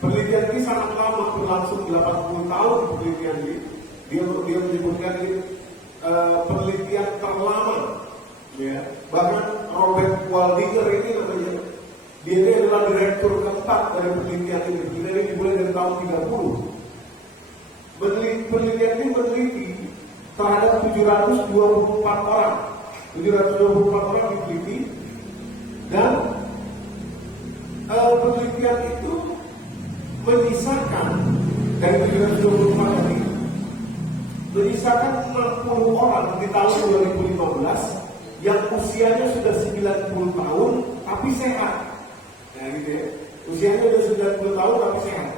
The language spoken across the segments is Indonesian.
Penelitian ini sangat lama, berlangsung 80 tahun penelitian ini. Dia menyebutkan ini penelitian terlama, ya. Bahkan Robert Waldinger ini namanya, dia ini adalah direktur keempat dari penelitian ini. Ini dimulai dari tahun 30. Penelitian ini meneliti terhadap 724 orang. 724 orang diteliti, dan penelitian itu menyisakan dari 724 tadi, menyisakan 60 orang di tahun 2015 yang usianya sudah 90 tahun tapi sehat. Nah gitu ya, usianya sudah 90 tahun tapi sehat.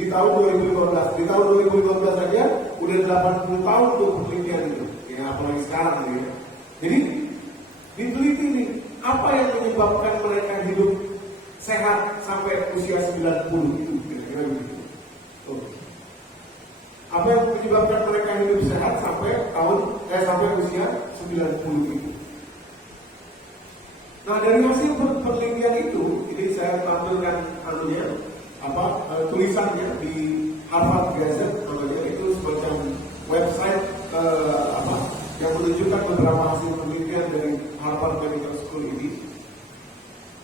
Di tahun 2015, di tahun 2015 saja udah 80 tahun tuh penelitian itu. Ya apalagi sekarang ya. Jadi diteliti nih, apa yang menyebabkan mereka hidup sehat sampai usia 90 itu, kira-kira begitu. Apa yang menyebabkan mereka hidup sehat sampai usia 90 itu. Nah dari hasil penelitian itu, ini saya tampilkan tulisannya di Harvard Gazette, namanya itu semacam website yang menunjukkan beberapa hasil penelitian dari Harvard Medical School ini.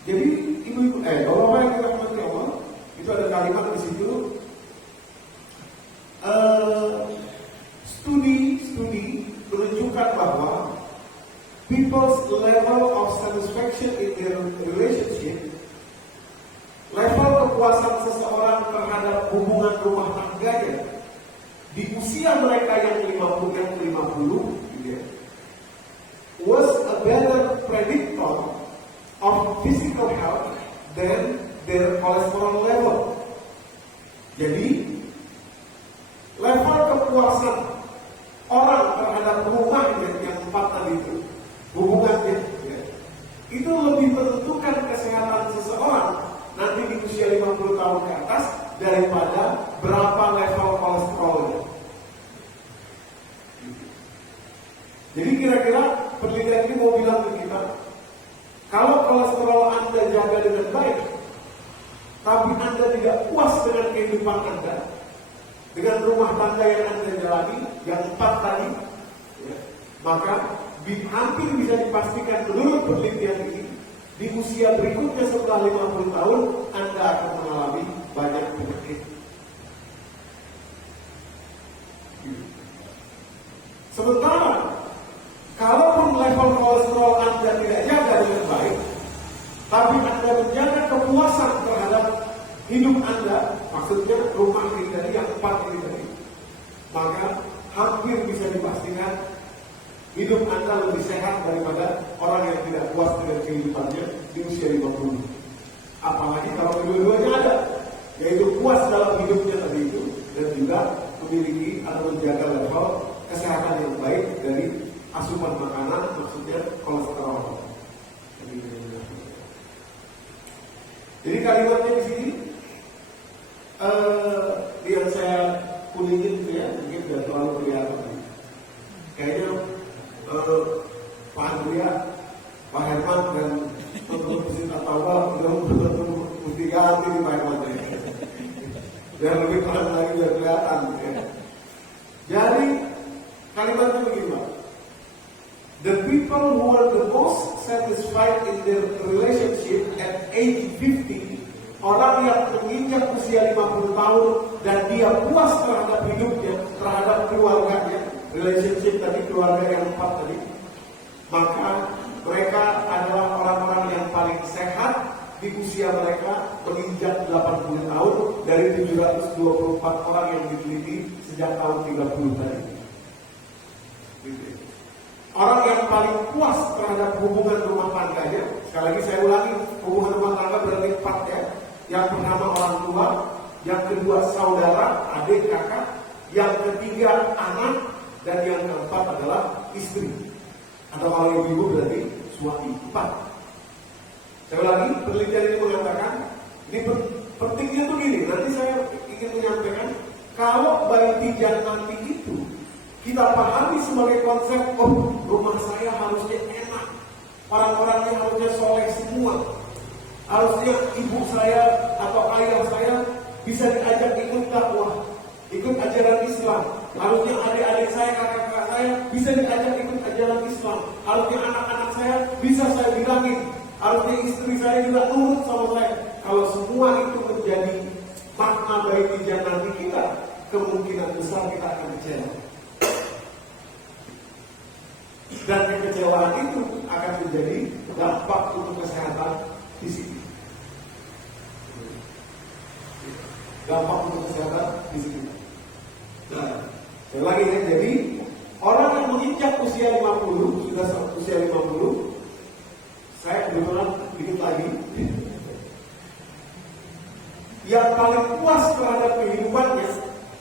Jadi Bapak yang kita hormati Allah, itu ada kalimat di situ. Studi menunjukkan bahwa people's level of satisfaction in their relationship, level kepuasan seseorang terhadap hubungan rumah tangganya di usia mereka yang 50 was a better predictor of physical health than their cholesterol level. Jadi level kepuasan orang terhadap rumahnya yang 4 tadi itu, hubungannya, ya, itu lebih menentukan kesehatan seseorang nanti di usia 50 tahun ke atas daripada berapa level kolesterolnya. Jadi kira-kira penelitian ini mau bilang ke kita, kalau kolesterol Anda jaga dengan baik, tapi Anda tidak puas dengan kehidupan Anda, dengan rumah tangga yang Anda jalani, yang 4 tadi, ya, maka hampir bisa dipastikan menurut penelitian ini, di usia berikutnya setelah 50 tahun, Anda akan mengalami banyak penyakit. Sementara, kalaupun level kolesterol Anda tidak jaga dengan baik, tapi Anda menjaga kepuasan terhadap hidup Anda, maksudnya rumah ini tadi, yang 4 ini tadi, maka hampir bisa dipastikan hidup Anda lebih sehat daripada orang yang tidak puas dengan kehidupannya di usia 50. Apalagi kalau kedua-duanya ada, yaitu puas dalam hidupnya tadi itu, dan juga memiliki atau menjaga level kesehatan yang baik dari asupan makanan, maksudnya kolesterol. Jadi kalimatnya di sini yang saya kuningin ya, mungkin tidak terlalu kelihatan. Kayaknya Pak Andrea, Pak Herman dan teman-teman peserta tawal sudah mesti ganti di Pak Herman ya. Biar lebih terang lagi, biar kelihatan ya. Jadi kalimatnya begini Pak. The people who are the most satisfied in their relationship at age 50, orang yang menginjak usia 50 tahun dan dia puas terhadap hidupnya, terhadap keluarganya, relationship tadi, keluarga yang 4 tadi, maka mereka adalah orang-orang yang paling sehat di usia mereka menginjak 80 tahun dari 724 orang yang diteliti sejak tahun 30 tadi. Orang yang paling puas terhadap hubungan rumah tangganya, sekali lagi saya ulangi, hubungan rumah tangga berarti 4 ya. Yang pertama orang tua, yang kedua saudara, adik, kakak, yang ketiga anak, dan yang keempat adalah istri. Atau kalau ibu berarti suami. 4. Saya ulangi, penelitian ini mengatakan, ini pentingnya tuh gini, nanti saya ingin menyampaikan, kalau bayi pijat nanti itu kita pahami sebagai konsep, rumah saya harusnya enak, orang-orangnya harusnya soleh semua. Harusnya ibu saya atau ayah saya bisa diajak ikut dakwah, ikut ajaran Islam. Harusnya adik-adik saya, kakak-kakak saya bisa diajak ikut ajaran Islam. Harusnya anak-anak saya bisa saya bilangin. Harusnya istri saya juga nurut sama saya. Kalau semua itu menjadi makna baik di nanti kita, kemungkinan besar kita akan kecewa. Dan kekecewaan itu akan menjadi dampak untuk kesehatan fisik. Dampak untuk kesehatan fisik. Nah, sekali lagi ya, jadi orang yang menginjak usia 50, sudah usia 50, saya kebetulan dikit lagi, yang paling puas terhadap kehidupannya,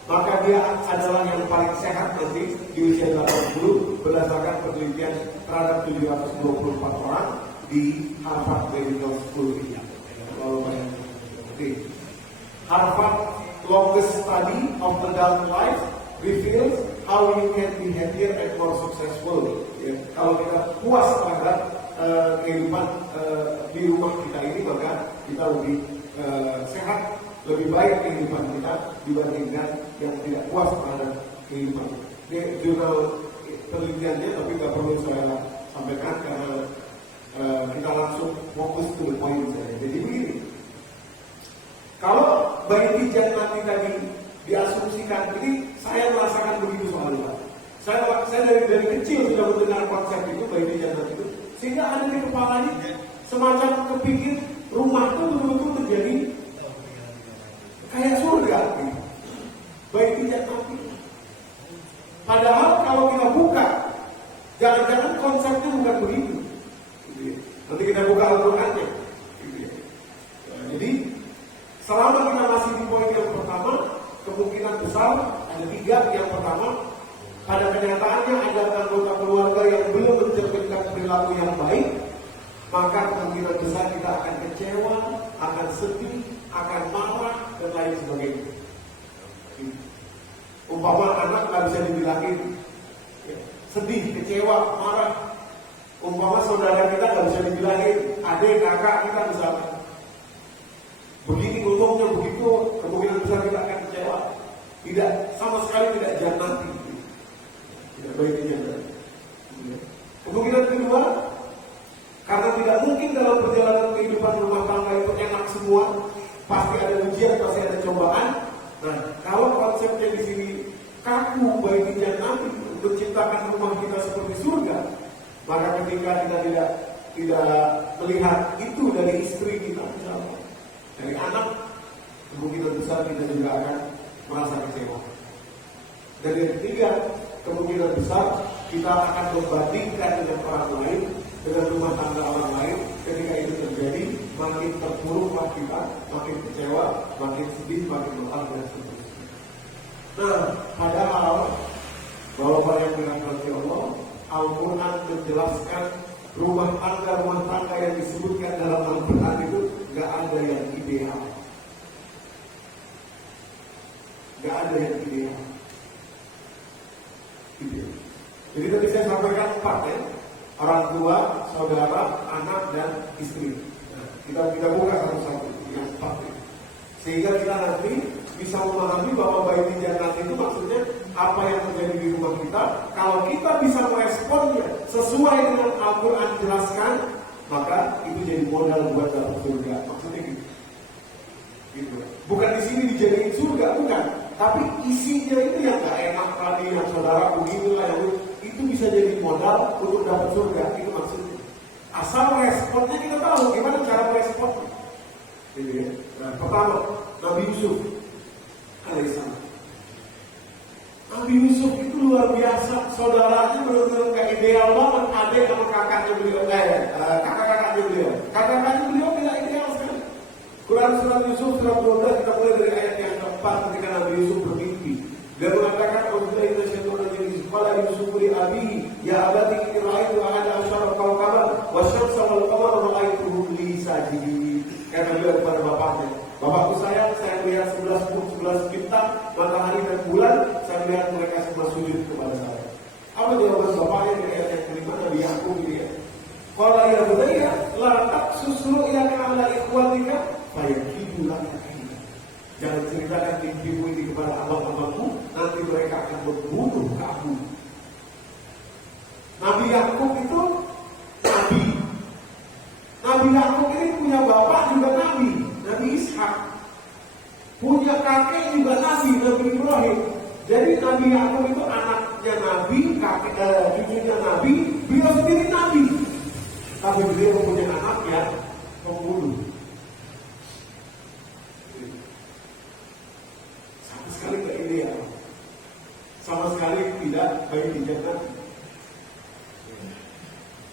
maka dia adalah yang paling sehat nanti di usia 80 berdasarkan penelitian terhadap 724 orang di Harvard Medical School ini. Harvard Longest Study of Adult Life reveals how you can be happier and more successful. Ya, kalau kita puas terhadap kehidupan di rumah kita ini, maka kita lebih sehat, lebih baik kehidupan kita dibandingkan yang tidak puas terhadap kehidupan. Ini jurnal penelitiannya, tapi nggak perlu saya sampaikan karena kita langsung fokus ke poin saya. Jadi begini, kalau bayi pijat nanti tadi diasumsikan, ini saya merasakan begitu soalnya. Saya dari kecil sudah mendengar konsep itu bayi pijat nanti itu, sehingga ada di kepalanya semacam kepikir rumah itu betul-betul menjadi kayak surga. Bayi pijat nanti. Padahal kalau kita buka, jangan-jangan konsepnya bukan begitu. Nanti kita buka Al-Qur'annya. Jadi selama kita masih di poin yang pertama, kemungkinan besar ada 3. Yang pertama, pada kenyataannya ada anggota keluarga yang belum mencerminkan perilaku yang baik, maka kemungkinan besar kita akan kecewa, akan sedih, akan marah, dan lain sebagainya. Umpama anak nggak bisa dibilangin sedih, kecewa, marah. Umpama saudara kita nggak bisa dibilangin, adik, kakak kita misalnya begini ngomongnya begitu, kemungkinan besar kita akan kecewa. Tidak, sama sekali tidak jannati. Tidak baik jannati. Kemungkinan kedua, karena tidak mungkin dalam perjalanan kehidupan rumah tangga itu enak semua, pasti ada ujian, pasti ada cobaan. Nah, kalau konsepnya di sini kaku baik jannati, menciptakan rumah kita seperti surga, maka ketika kita tidak melihat itu dari istri kita, misalnya dari anak, kemungkinan besar kita juga akan merasa kecewa. Dan yang ketiga, kemungkinan besar kita akan membandingkan dengan orang lain, dengan rumah tangga orang lain. Ketika itu terjadi, makin terpuruklah kita, makin kecewa, makin sedih, makin marah dan seterusnya. Nah, padahal bahwa yang dirahmati Allah, Al-Quran menjelaskan rumah tangga yang disebutkan dalam Al-Quran itu gak ada yang ideal. Gak ada yang ideal. Jadi tadi saya sampaikan 4 ya. Orang tua, saudara, anak, dan istri. Nah, kita buka satu-satu yang 4 ya. Sehingga kita nanti bisa memahami bahwa bayi jannah itu maksudnya apa yang terjadi di rumah kita. Kalau kita bisa meresponnya sesuai dengan Al-Quran jelaskan, maka itu jadi modal buat dapat surga. Maksudnya gitu. Bukan di sini dijadiin surga, bukan. Tapi isinya itu yang gak enak tadi, yang saudara beginilah, yang itu bisa jadi modal untuk dapat surga. Itu maksudnya. Asal responnya kita tahu gimana cara responnya. Gitu ya. Nah, pertama, Nabi Yusuf alaihissalam. Nabi Yusuf itu luar biasa, saudaranya benar-benar gak ideal banget. Adik sama kakaknya beliau, kakak-kakaknya beliau. Kakak-kakaknya beliau tidak ideal sekali. Quran surat Yusuf surat 12 kita mulai dari ayat yang keempat ketika Nabi Yusuf bermimpi. Dia mengatakan, "Auzubillahi minasyaitonir rajim. Qala Yusuf li abihi, ya abati inni ra'aitu ahada asyara kawkaban wasyamsa wal qamara ra'aituhum li sajidin." Kata beliau kepada bapaknya, "Bapakku sayang, saya melihat 11 bintang, matahari dan bulan, saya melihat mereka semua sujud kepada saya." Apa jawaban bapaknya di ayat yang kelima? Nabi Yakub ini ya. Qala ya bunayya la taqsus ru'yaka 'ala ikhwanika kuat nikah, saya hidulah kaidah. Jangan ceritakan mimpimu ini kepada abang-abangmu, nanti mereka akan membunuh kamu. Nabi Yakub itu nabi. Nabi Yakub ini punya bapak juga nabi, Nabi Ishak. Punya kakek juga nabi, Nabi Ibrahim. Jadi Nabi Yakub itu anaknya nabi, cucunya nabi, beliau sendiri nabi. Tapi beliau punya anak yang pembunuh. Sama sekali tidak ideal. Sama sekali tidak baik di jangan.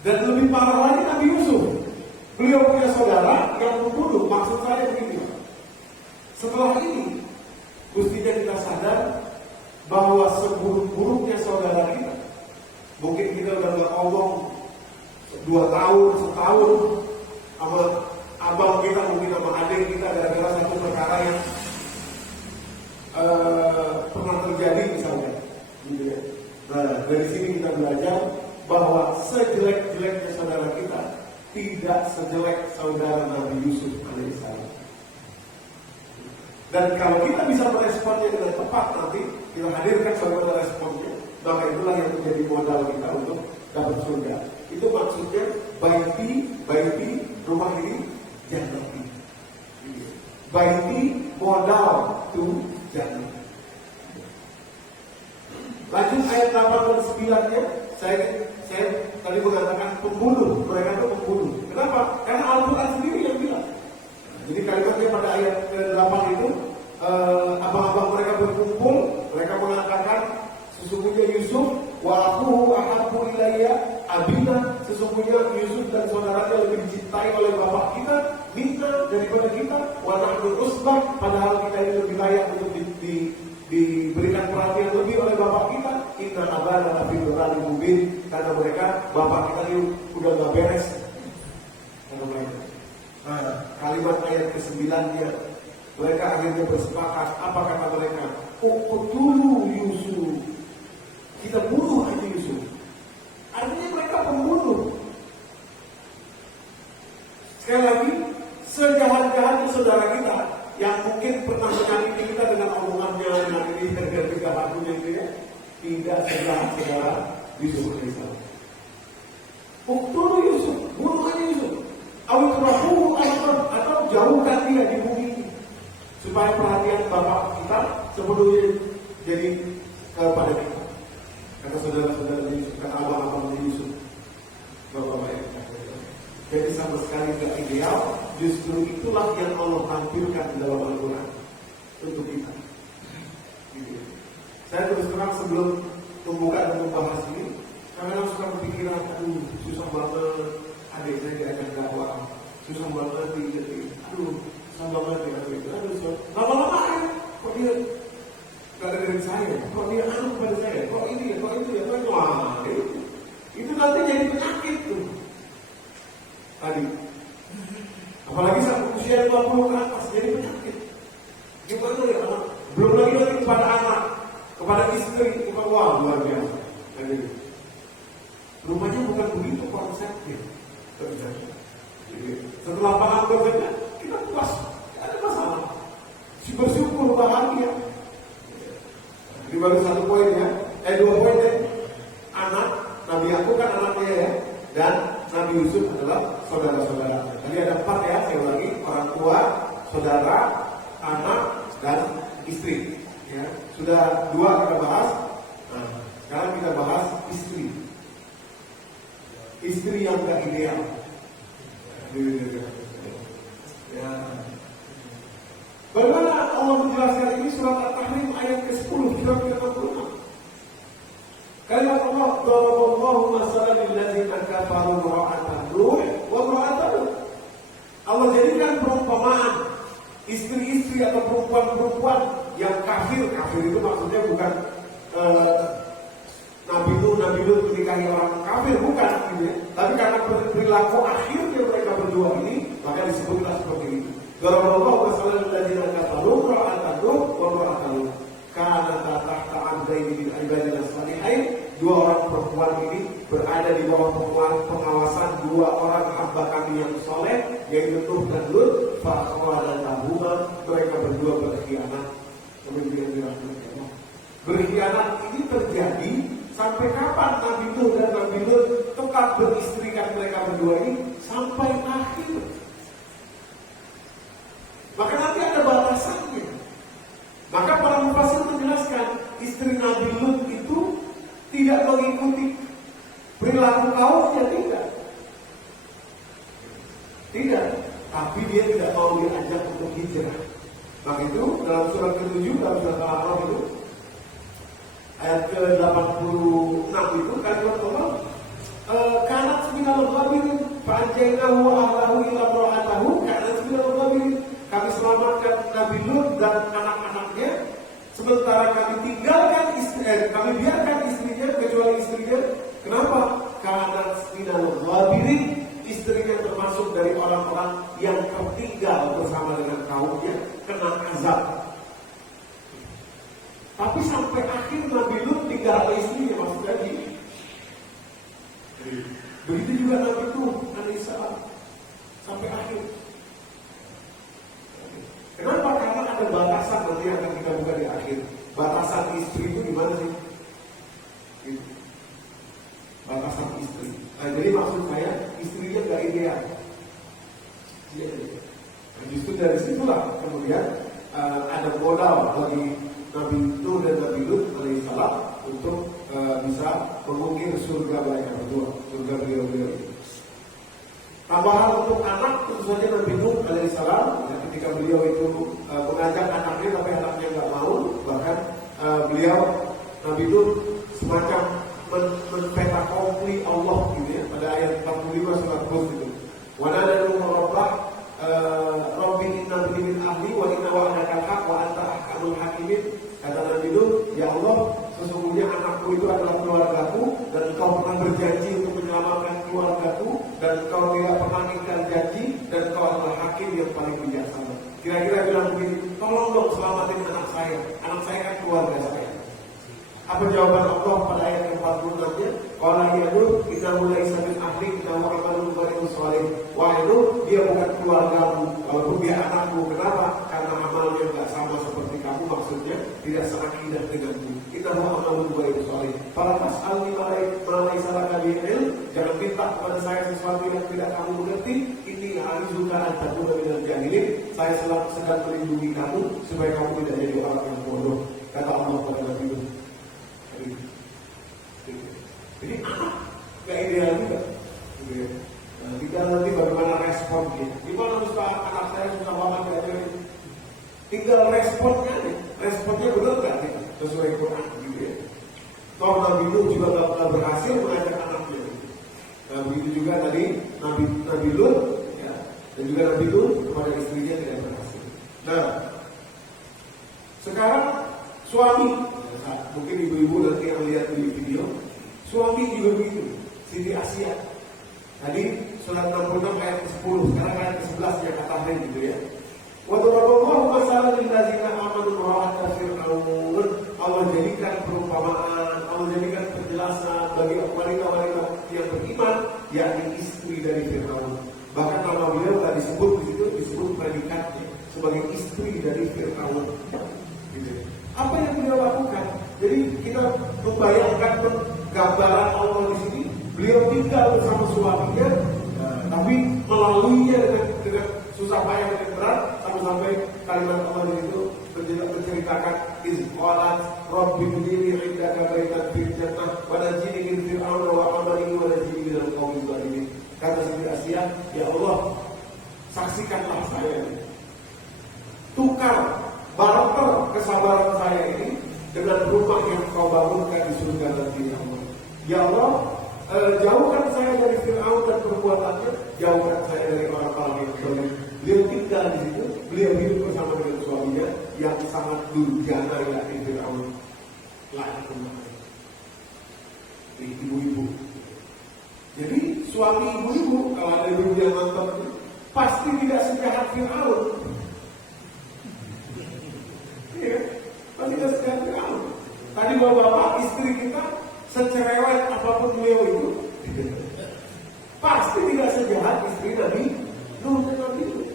Dan lebih parah lagi Nabi Yusuf. Beliau punya saudara yang membunuh. Maksud saya begini. Setelah ini, mestinya kita sadar bahwa seburuk-buruknya saudara kita, mungkin kita udah gak ngomong 2 tahun, setahun sama abang kita, mungkin sama adik kita gara-gara satu perkara yang pernah terjadi misalnya, gitu ya. Nah, dari sini kita belajar bahwa sejelek-jeleknya saudara kita tidak sejelek saudara Nabi Yusuf alaihissalam. Dan kalau kita bisa meresponnya dengan tepat, nanti kita hadirkan bagaimana responnya, maka itulah yang menjadi modal kita untuk dapat surga. Itu maksudnya baiti rumah ini jannati. Baiti modal to jannati. Lanjut ayat 8 dan 9-nya, saya tadi mengatakan pembunuh, mereka itu pembunuh. Kenapa? Karena Al-Quran sendiri yang bilang. Jadi kalimatnya pada ayat ke-8 itu, abang-abang mereka berkumpul, mereka mengatakan sesungguhnya Yusuf wa akhuhu ahabbu ilayya abina, sesungguhnya Yusuf dan saudaranya lebih dicintai oleh bapak kita minta daripada kita, wa nahnu usbah, padahal kita ini lebih layak untuk diberikan perhatian lebih oleh bapak kita. Inna abana lafi dhalalin mubin, karena mereka bapak kita ini udah gak beres. Nah, kalimat ayat ke-9-nya, mereka akhirnya bersepakat. Apa kata mereka? Uqtulu Yusuf, kita bunuh aja Yusuf. Artinya mereka pembunuh. Sekali lagi, sejahat-jahatnya saudara kita yang mungkin pernah menyakiti kita dengan omongannya, dengan ini dan kejahatannya itu ya, tidak sejahat saudara Yusuf alaihissalam. Uqtulu Yusuf, bunuh aja Yusuf. Awiturahu atau jauhkan dia di bumi ini, supaya perhatian bapak kita sepenuhnya jadi kepada kita. Kata saudara-saudara Yusuf, kata abang-abang Yusuf, bapak-bapak yang jadi sama sekali tidak ideal. Justru itulah yang Allah tampilkan di dalam Al-Quran untuk kita. Saya terus terang sebelum membuka dan membahas ini, kadang suka berpikiran, aduh susah banget adik saya diajak dakwah, susah banget jadi, aduh susah banget ya, aduh lama-lama kok dia gak dengerin saya, kok dia anu kepada saya, kok ini ya, kok itu ya, kok itu nanti jadi penyakit tuh tadi. Apalagi saat usia 20 ke atas jadi penyakit. Gimana ya, belum lagi kepada anak, kepada istri, kepada wah luar biasa. Jadi, rupanya bukan begitu konsepnya. Jadi, setelah paham saja kita puas, tidak ada masalah. Bersyukur bahagia. Ini baru 1 poin ya, 2 poin ya. Anak Nabi Yakub kan anaknya ya, dan Nabi Yusuf adalah saudara-saudara. Tadi ada 4 ya, saya ulangi, orang tua, saudara, anak, dan istri. Ya, sudah 2 kita bahas. Nah, sekarang kita bahas istri. Istri yang gak ideal. Ya. Bagaimana Allah menjelaskan ini? Surat At-Tahrim ayat ke-10, surat ke-66. Kalimat Allah, Allahu masalan lilladzina kafaru ra'atan Nuh wa ra'atan Lut. Allah jadikan perumpamaan istri-istri atau perempuan-perempuan yang kafir. Kafir itu maksudnya bukan Nabi Lut menikahi orang kafir, bukan gitu ya. Tapi karena perilaku akhirnya mereka berdua ini, maka disebutlah seperti ini. Allahu masalan lilladzina kafaru ra'atan Nuh wa ra'atan Lut. Karena tahta abdaini min ibadina salihin, 2 orang perempuan ini berada di bawah pengawasan 2 orang hamba kami yang soleh, yaitu Nuh dan Lut. Allah dan Tahuma, mereka berdua berkhianat. Berkhianat ini terjadi sampai kapan Nabi Nuh dan Nabi Lut tetap beristrikan mereka berdua ini? Sampai akhir. Maka nanti ada batasannya. Maka para mufasir menjelaskan istri Nabi Lut itu tidak mengikuti perilaku kaumnya, tidak, tapi dia tidak mau diajak untuk hijrah. Maka itu dalam surat ke-7 dalam surat Al-A'raf itu ayat ke-86 itu kalimat Allah kanat minal ghabirin fa'anjaynahu wa ahlahu illa imra'atahu kanat minal ghabirin. Kami selamatkan Nabi Lut dan anak-anaknya, sementara kami tinggalkan kami biarkan istrinya kecuali istrinya. Kenapa? Kanat minal ghabirin, istrinya termasuk dari orang-orang yang tertinggal bersama dengan kaumnya, kena azab. Tapi sampai akhir Nabi Lut tinggal istrinya, maksudnya gini. Begitu juga Nabi Nuh alaihissalam sampai akhir. Kenapa? Karena ada batasan nanti yang akan kita buka di akhir. Batasan istri itu di mana sih? Batasan istri. Nah, jadi maksud saya istrinya nggak ideal. Nah, justru dari situlah kemudian ada modal bagi Nabi Nuh dan Nabi Lut alaihissalam untuk bisa mengukir surga mereka berdua, surga beliau-beliau itu. Tambahan untuk anak tentu saja Nabi Nuh alaihissalam ketika beliau itu mengajak anaknya tapi anaknya nggak mau, bahkan beliau Nabi Nuh semacam menpetakompli Allah gitu ya, pada ayat 45 surat Hud itu. Wa nadalu rabbah rabbi inna min ahli wa inna wa'adaka al-haq wa anta ahkamul hakimin. Kata Nabi Nuh, ya Allah, sesungguhnya anakku itu adalah keluargaku dan engkau pernah berjanji untuk menyelamatkan keluargaku dan engkau tidak pernah ingkar janji dan engkau adalah hakim yang paling bijaksana. Kira-kira bilang begini, tolong dong selamatin anak saya kan keluarga saya. Apa jawaban Allah pada ayat ke-46-nya? Qala ya Nuh, innahu laisa min ahli, innahu amalun ghairun shalih. Wahai Nuh, dia bukan keluargamu, walaupun dia anakmu. Kenapa? Karena amalnya enggak sama seperti kamu, maksudnya tidak seakidah denganmu. Innahu amalun ghairun shalih. Fala tas'alni ma laisa laka bihi ilm. Jangan minta kepada saya sesuatu yang tidak kamu mengerti. Ini arizuka an takuna minal jahilin. Saya sedang melindungi kamu supaya kamu tidak jadi orang yang bodoh. Kata Allah pada Nabi Nuh. Jadi gak ideal juga. Tinggal nanti bagaimana respon dia. Gimana Ustaz, anak saya susah banget diajarin. Tinggal responnya nih. Responnya benar gak nih? Sesuai Quran gitu ya. Toh Nabi Nuh juga gak pernah berhasil mengajak anaknya. Nah begitu juga tadi Nabi Lut ya, dan juga Nabi Nuh kepada istrinya tidak berhasil. Nah sekarang suami, mungkin ibu-ibu nanti yang lihat di video, suami juga begitu. Siti Asia tadi surat 66 ayat ke-10, sekarang ayat ke-11 yang kata gitu ya. Wa daraballahu masalan lil ladzina amanu ra'ata fir'aun. Allah jadikan perumpamaan, Allah jadikan penjelasan bagi wanita-wanita yang beriman, yakni istri dari Fir'aun. Bahkan nama beliau tidak disebut di situ, disebut predikatnya sebagai istri dari Fir'aun. Gitu. Apa yang beliau lakukan? Jadi kita membayangkan gambaran Allah di sini. Beliau tinggal bersama suaminya, tapi melaluinya dengan susah payah dan berat, sampai kalimat Allah itu menceritakan izqalat rabbi bini indaka baitan fil jannah wa najini min fir'auna wa amalihi wa najini minal qaumil zalimin. Kata Siti Asia, ya Allah, saksikanlah saya ini. Tukar barter kesabaran saya ini dengan rumah yang kau bangunkan di surga nanti ya Allah. Ya Allah, jauhkan saya dari Fir'aun dan perbuatannya, jauhkan saya dari orang-orang yang zalim. Beliau tinggal di situ, beliau hidup bersama dengan suaminya yang sangat durjana yakni Fir'aun. Ibu-ibu. Jadi suami ibu-ibu kalau ada ibu yang mantap pasti tidak sejahat Fir'aun. Iya, pasti tidak sejahat Fir'aun. Tadi bapak-bapak istri kita secerewet apapun beliau itu, pasti tidak sejahat istri Nabi Nuh dan Nabi Lut.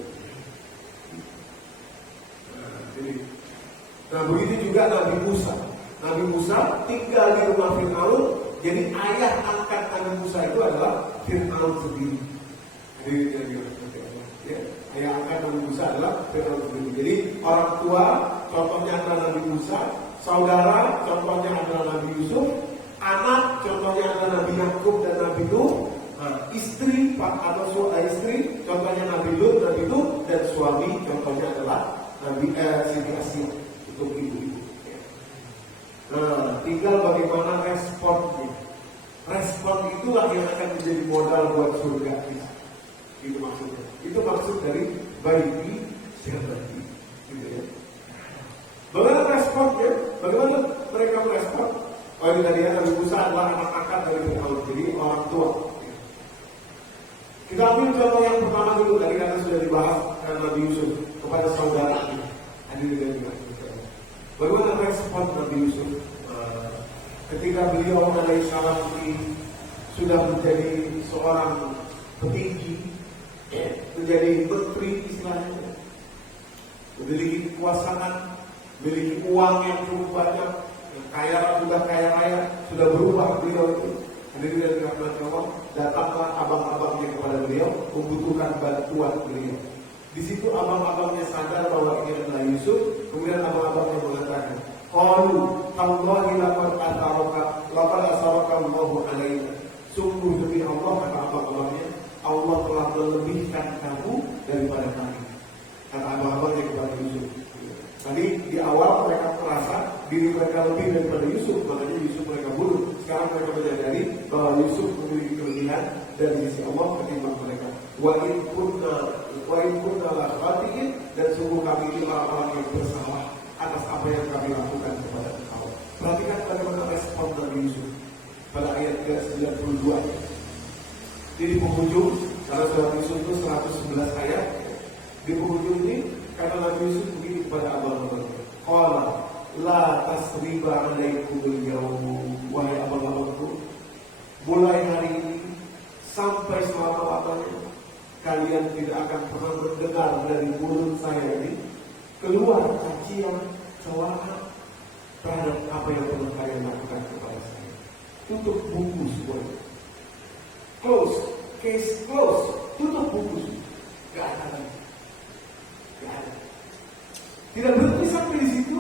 Nah begitu juga Nabi Musa. Nabi Musa tinggal di rumah Fir'aun. Jadi ayah angkat Nabi Musa itu adalah Fir'aun sendiri. Ya, ayah angkat Nabi Musa adalah Fir'aun sendiri. Jadi orang tua contohnya adalah Nabi Musa, saudara contohnya adalah Nabi Yusuf, anak contohnya adalah Nabi Yakub dan Nabi Nuh. Nah, istri atau istri contohnya Nabi Lut, dan suami contohnya adalah Nabi Siti Asia untuk ibu-ibu. Nah, tinggal bagaimana responnya. Respon itulah yang akan menjadi modal buat surga kita. Itu maksudnya. Itu maksud dari baiti syahbati. Gitu ya. Bagaimana responnya? Bagaimana mereka merespon? Oh ini tadi ya, Nabi Musa adalah anak angkat dari Fir'aun, jadi orang tua. Kita ambil contoh yang pertama dulu, tadi karena sudah dibahas Nabi Yusuf kepada saudaranya. Bagaimana respon Nabi Yusuf ketika beliau alaihissalam ini sudah menjadi seorang petinggi, menjadi menteri istilahnya, memiliki kekuasaan, memiliki uang yang cukup banyak, sudah kaya raya, sudah berubah beliau itu. Hadirin dan dirahmati Allah, datanglah abang-abangnya kepada beliau, membutuhkan bantuan beliau. Di situ abang-abangnya sadar bahwa ini adalah Yusuf. Kemudian abang-abangnya mengatakan, qalu tallahi laqad asaraka Allahu alaina. Sungguh demi Allah, kata abang-abangnya, Allah telah melebihkan kamu daripada kami. Kata abang-abangnya kepada Yusuf. Tadi di awal mereka merasa diri mereka lebih daripada Yusuf, makanya Yusuf mereka bunuh. Sekarang mereka menyadari bahwa Yusuf memiliki kelebihan dari sisi Allah ketimbang mereka. Wa in kunna la khati'in, dan sungguh kami ini orang-orang yang bersalah atas apa yang kami lakukan kepada engkau. Perhatikan bagaimana respon Nabi Yusuf pada ayat 92. Jadi di penghujung, karena surat Yusuf itu 111 ayat, di penghujung ini kata Nabi Yusuf begini kepada abang-abangnya, qala la tasriba alaikumul yawm, wahai abang-abangku, mulai hari ini sampai selama-lamanya kalian tidak akan pernah mendengar dari mulut saya ini keluar cacian, celaan terhadap apa yang pernah kalian lakukan kepada saya. Tutup buku semuanya. Close, case close, tutup buku. Gak ada lagi. Gak ada. Tidak berhenti sampai di situ.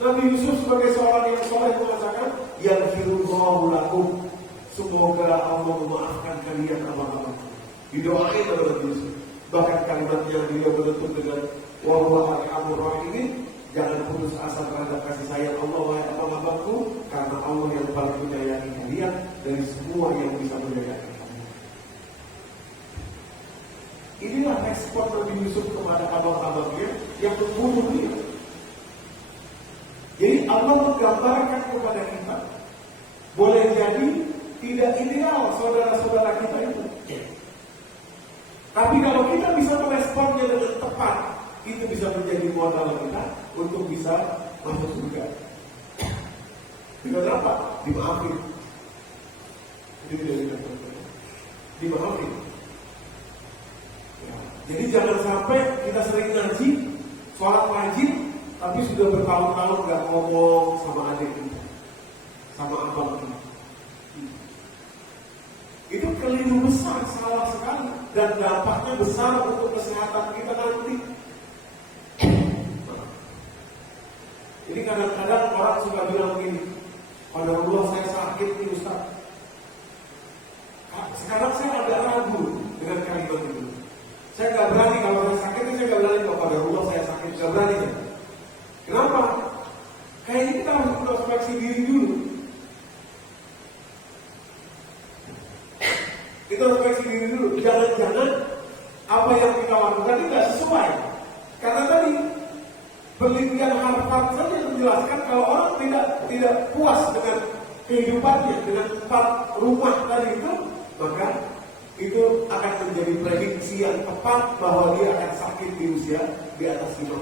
Nabi Yusuf sebagai seorang yang soleh mengatakan, yaghfirullahu lakum, semoga Allah memaafkan kalian abang-abang. Didoain oleh Nabi Yusuf. Bahkan kalimatnya beliau menutup dengan wallahu arhamur rahimin, jangan putus asa terhadap kasih sayang Allah wahai abang-abangku, karena Allah yang paling menyayangi kalian dari semua yang bisa menyayangi kalian. Inilah respon Nabi Yusuf kepada abang-abangnya yang membunuh dia. Jadi Allah menggambarkan kepada kita, boleh jadi tidak ideal saudara-saudara kita itu. Tapi kalau kita bisa meresponnya dengan tepat, itu bisa menjadi modal kita untuk bisa masuk surga. Dengan apa? Dimaafin. Dimaafin. Ya. Jadi jangan sampai kita sering ngaji, sholat wajib, tapi sudah bertahun-tahun gak ngomong sama adik kita, sama abang kita. Itu keliru besar, salah sekali, dan dampaknya besar untuk kesehatan kita nanti. Jadi kadang-kadang orang suka bilang begini, pada Allah saya sakit nih Ustaz. Sekarang saya agak ragu dengan kalimat itu. Saya gak berani kalau saya sakit, saya gak berani kalau pada Allah saya sakit, gak berani kan? Kenapa? Kayaknya kita harus introspeksi diri dulu. Introspeksi diri dulu. Jangan-jangan apa yang kita lakukan ini tidak sesuai. Karena tadi penelitian Harvard saja menjelaskan kalau orang tidak puas dengan kehidupannya, dengan 4 rumah tadi itu, maka itu akan menjadi prediksi yang tepat bahwa dia akan sakit di usia di atas 50.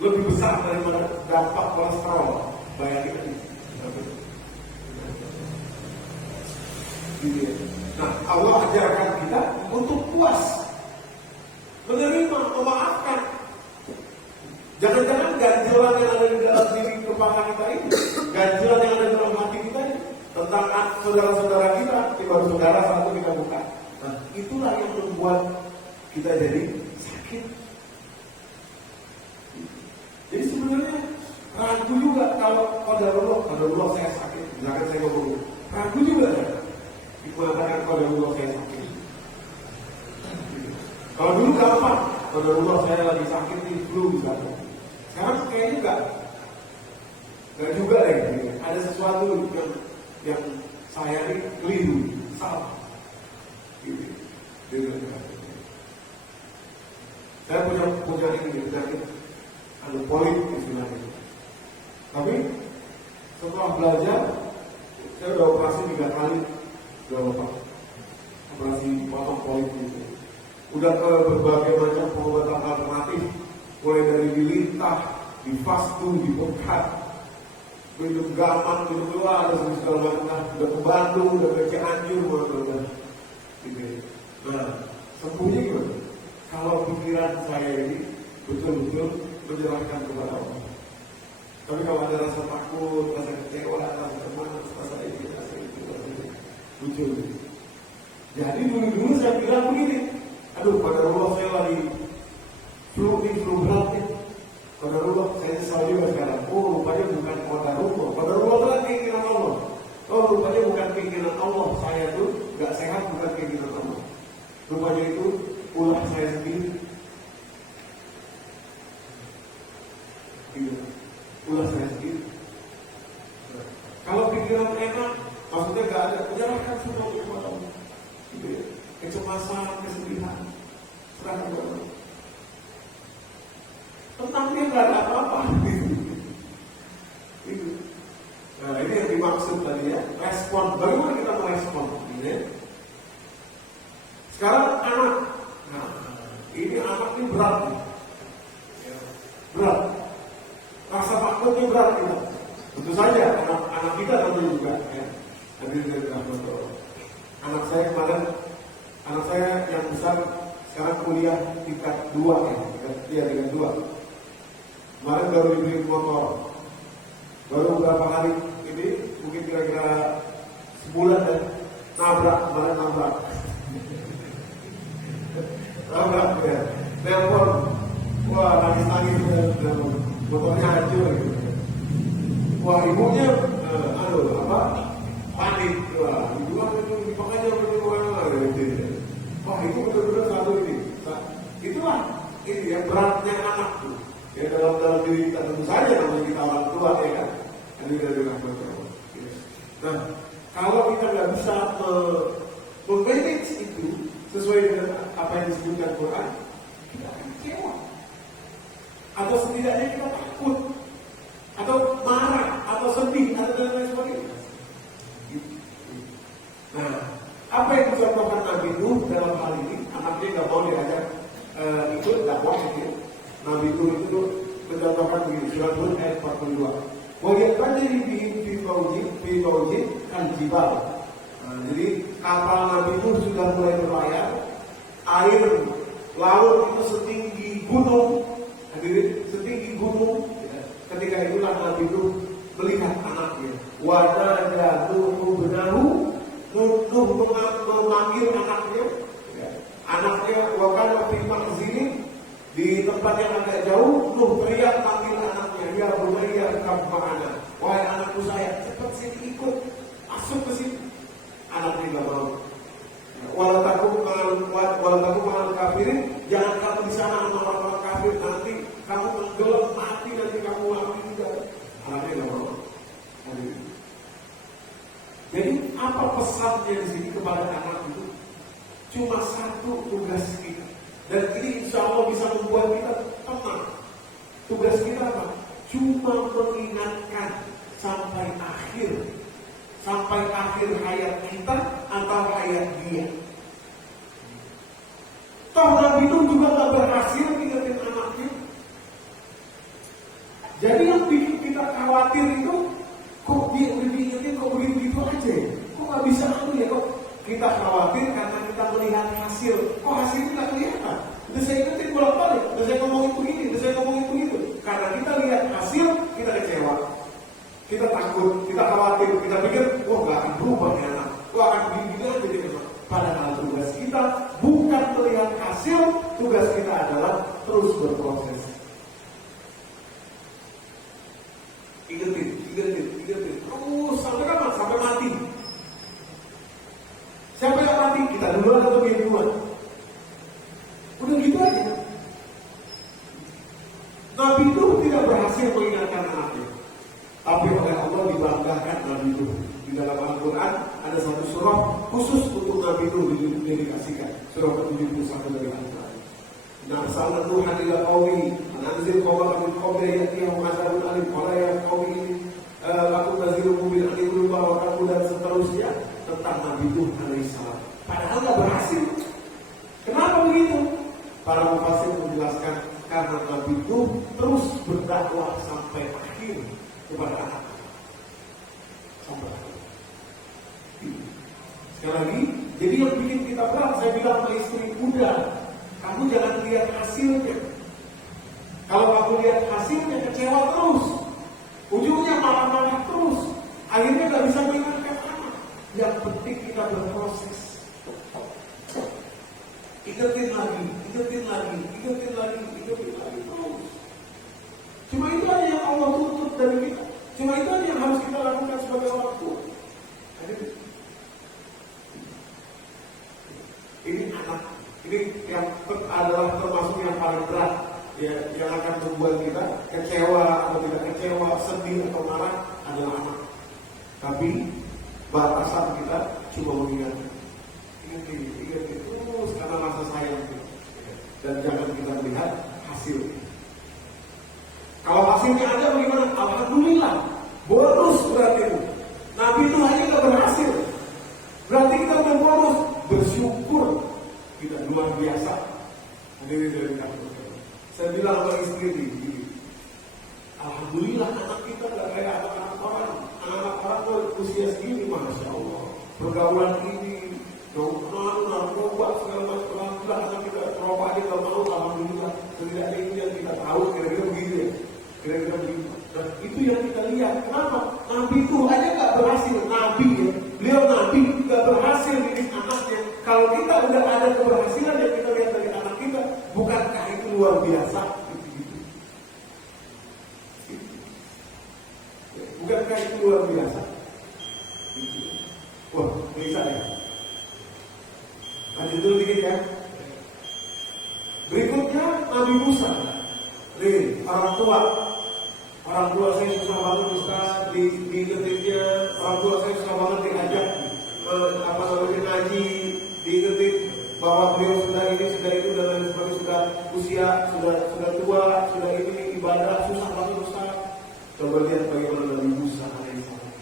Lebih besar daripada dampak kolesterol. Bayangin ini. Nah, Allah ajarkan kita untuk puas, menerima, memaafkan. Jangan-jangan ganjilan yang ada di dalam diri kepala kita ini, ganjilan yang ada di dalam hati kita ini, tentang saudara-saudara kita, baru saudara satu kita buka. Nah, itulah yang membuat kita jadi sakit. Jadi sebenarnya ragu juga kalau qadarullah saya sakit. Misalkan saya ngomong, ragu juga ya. Dikatakan qadarullah saya sakit. Kalau dulu gampang, qadarullah saya lagi sakit di flu misalnya. Sekarang kayaknya enggak juga lagi. Ada sesuatu yang saya ini keliru, salah. Gitu. Saya punya ini penyakit polip istilahnya. Tapi setelah belajar, saya udah operasi 3 kali, operasi potong polip itu. Udah ke berbagai macam pengobatan alternatif, mulai dari dilintah, difastu, dibekat, minum gaman, minum luar, dan segala macam. Udah ke Bandung, udah ke Cianjur, udah. Nah, sembuhnya gimana? Kalau pikiran saya ini betul-betul menyerahkan kepada Allah. Tapi kalau ada rasa takut, rasa kecewa, rasa cemas, rasa itu, muncul. Jadi dulu saya bilang begini, aduh qadarullah saya lagi flu berat nih. Qadarullah saya nyesal juga sekarang. Oh rupanya bukan qadarullah. Qadarullah itu kan keinginan Allah. Oh rupanya bukan keinginan Allah. Saya tuh gak sehat bukan keinginan Allah. Rupanya itu ulah saya sendiri. Ulah saya sendiri. Kalau pikiran enak, maksudnya gak ada, menyerahkan semua kepada Allah. Kecemasan, kesedihan, serahkan kepada Allah. Tentangnya gak ada apa-apa. Nah ini yang dimaksud tadi ya, respon. Bagaimana kita merespon? Sekarang anak, nah ini anak ini berat nih. Berat. Rasa takutnya berat kita. Tentu saja anak kita tentu juga ya. Anak saya kemarin, anak saya yang besar sekarang kuliah tingkat 2 ya, tingkat 2. Kemarin baru diberi motor. Baru beberapa hari ini, mungkin kira-kira sebulan dan kemarin nabrak ya. Telepon, wah nangis motornya hancur gitu. Wah ibunya, panik. Wah ibu kan itu makanya gitu. Wah itu betul-betul satu ini. Itulah ini ya beratnya anak tuh. Ya dalam diri kita tentu saja namanya kita orang tua ya kan. Ini dari rahmat Allah. Nah kalau kita nggak bisa memanage itu sesuai dengan apa yang disebutkan Quran, kita akan kecewa. Atau setidaknya kita takut, atau marah, atau sedih, atau dan lain sebagainya. Nah, apa yang dicontohkan Nabi Nuh dalam hal ini, anaknya nggak mau diajak ikut dakwah itu. Nabi Nuh itu mencontohkan begini, surat Hud ayat 42. Wajibkan diri di faujin al-jibal. Jadi kapal Nabi Nuh sudah mulai berlayar, air laut itu setinggi gunung. Setinggi gunung. Ketika itulah Nabi Nuh melihat anaknya. Wajah Nuh benahu. Nuh memanggil anaknya. Anaknya wakana fi mahzini, di tempat yang agak jauh. Nuh teriak panggil anaknya. Ya bunayya kam ma'ana. Wahai anakku saya, cepat sini ikut, masuk ke sini. Anaknya nggak mau. Walau takut malam kafirin, jangan kamu di sana sama orang-orang kafir, nanti kamu tenggelam mati, nanti kamu mati juga. Anaknya nggak mau. Jadi apa pesannya di sini kepada anak itu? Cuma satu tugas kita, dan ini insya Allah bisa membuat kita tenang. Tugas kita apa? Cuma mengingatkan sampai akhir hayat kita atau hayat dia. Toh Nabi itu juga tak berhasil ingetin anaknya. Jadi yang bikin kita khawatir itu, kok dia udah diingetin kok begitu aja? Kok gak bisa ya? Kok kita khawatir karena kita melihat hasil. Kok hasilnya gak kelihatan? Udah saya ingetin bolak-balik, udah saya ngomongin begini, udah saya ngomongin begitu. Karena Ingetin. Terus sampai kapan? Sampai mati. Siapa yang mati? Kita duluan atau dia duluan? Udah gitu aja. Nabi itu tidak berhasil mengingatkan anaknya, tapi oleh Allah dibanggakan Nabi itu. Di dalam Al-Quran ada satu surah khusus untuk Nabi itu didedikasikan. Surah ke-71 dari Al-Quran. Nah, salah Tuhan ila qaumi, anzil qawma min qabli ya'tiyahum azabun alim, qala ya qaumi lakum nazirukum bil anillah wa taqul dan seterusnya tentang Nabi Nuh alaihissalam. Padahal nggak berhasil. Kenapa begitu? Para mufassir menjelaskan karena Nabi Nuh terus berdakwah sampai akhir kepada anak. Sampai akhir. Sekali lagi, jadi yang bikin kita berat, saya bilang sama istri, udah, kamu jangan lihat hasilnya. Kalau kamu lihat hasilnya, kecewa terus. Ujungnya marah-marah terus. Akhirnya gak bisa mengingatkan anak. Yang penting kita berproses. Ingetin lagi terus. Cuma itu aja yang Allah tuntut dari kita. Cuma itu aja yang harus kita lakukan sebagai orang tua. Ini anak, ini yang adalah termasuk yang paling berat, ya, yang akan membuat kita kecewa atau tidak kecewa, sedih atau marah adalah anak. Tapi batasan kita cuma mengingatkan. Ingat terus karena rasa sayang kita. Dan jangan kita melihat hasilnya. Kalau hasilnya ada bagaimana? Alhamdulillah, bonus berarti itu. Nabi itu hanya tidak berhasil. Berarti kita bonus, bersyukur kita luar biasa. Hadirin dari kami. Saya bilang sama istri ini, alhamdulillah anak kita tidak kayak anak-anak orang. Anak-anak orang usia segini, masya Allah. Pergaulan ini, narkoba segala macam. Alhamdulillah anak kita merokok aja kalau mau, alhamdulillah. Setidaknya ini yang kita tahu, kira-kira begitu ya. Kira-kira begitu. Dan itu yang kita lihat. Kenapa? Nabi itu aja nggak berhasil. Nabi ya, beliau Nabi nggak berhasil didik anaknya. Kalau kita udah ada keberhasilan yang kita lihat dari anak kita, bukankah itu luar biasa? Bukankah itu luar biasa? Wah, bisa ya. Lanjut dulu dikit ya. Berikutnya Nabi Musa. Nih, orang tua saya susah banget Ustaz diingetinnya. Orang tua saya susah banget diajak ngaji, diingetin bahwa beliau sudah ini, sudah itu, dan lain sebagainya, sudah usia, sudah tua, sudah ini ibadah, susah banget Ustaz. Coba lihat bagaimana Nabi Musa alaihissalam.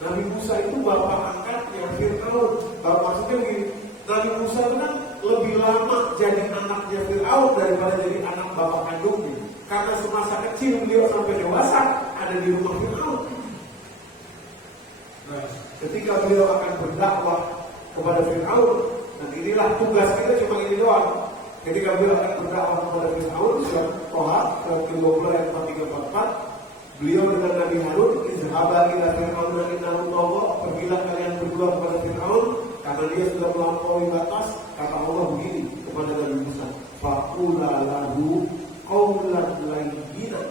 Nabi Musa itu bapak angkatnya Fir'aun. Maksudnya begini, Nabi Musa itu kan lebih lama jadi anaknya Fir'aun daripada jadi anak bapak kandungnya. Karena semasa kecil beliau sampai dewasa ada di rumah Fir'aun. Nah, ketika beliau akan berdakwah kepada Fir'aun, dan inilah tugas kita cuma ini doang. Ketika beliau akan berdakwah kepada Fir'aun, surat Toha, surat ke-20 ayat 434, beliau dengan Nabi Harun, izhaba ila Fir'aun dan innahu tagha, pergilah kalian berdua kepada Fir'aun, karena dia sudah melampaui batas. Kata Allah begini kepada Nabi Musa, faqula lahu qawlan layyinan.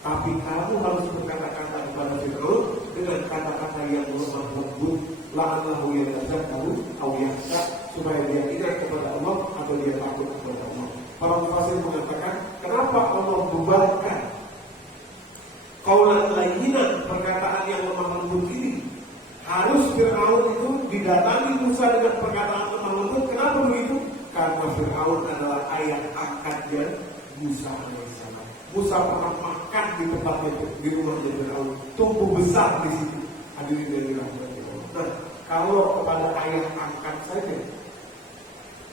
Tapi kamu harus berkata-kata kepada Fir'aun dengan kata-kata yang lemah lembut, la'allahu yatadzakkaru aw yakhsha, supaya dia ingat kepada Allah atau dia takut kepada Allah. Para mufassir mengatakan, kenapa Allah bebankan qawlan layyinan, perkataan yang lemah lembut ini? Harus Fir'aun itu didatangi Musa dengan perkataan lemah lembut. Kenapa begitu? Karena Fir'aun adalah ayah angkatnya Musa alaihissalam. Musa pernah makan di tempatnya, di rumahnya Fir'aun, tumbuh besar di situ. Hadirin dari rahmatnya Allah. Nah, kalau kepada ayah angkat saja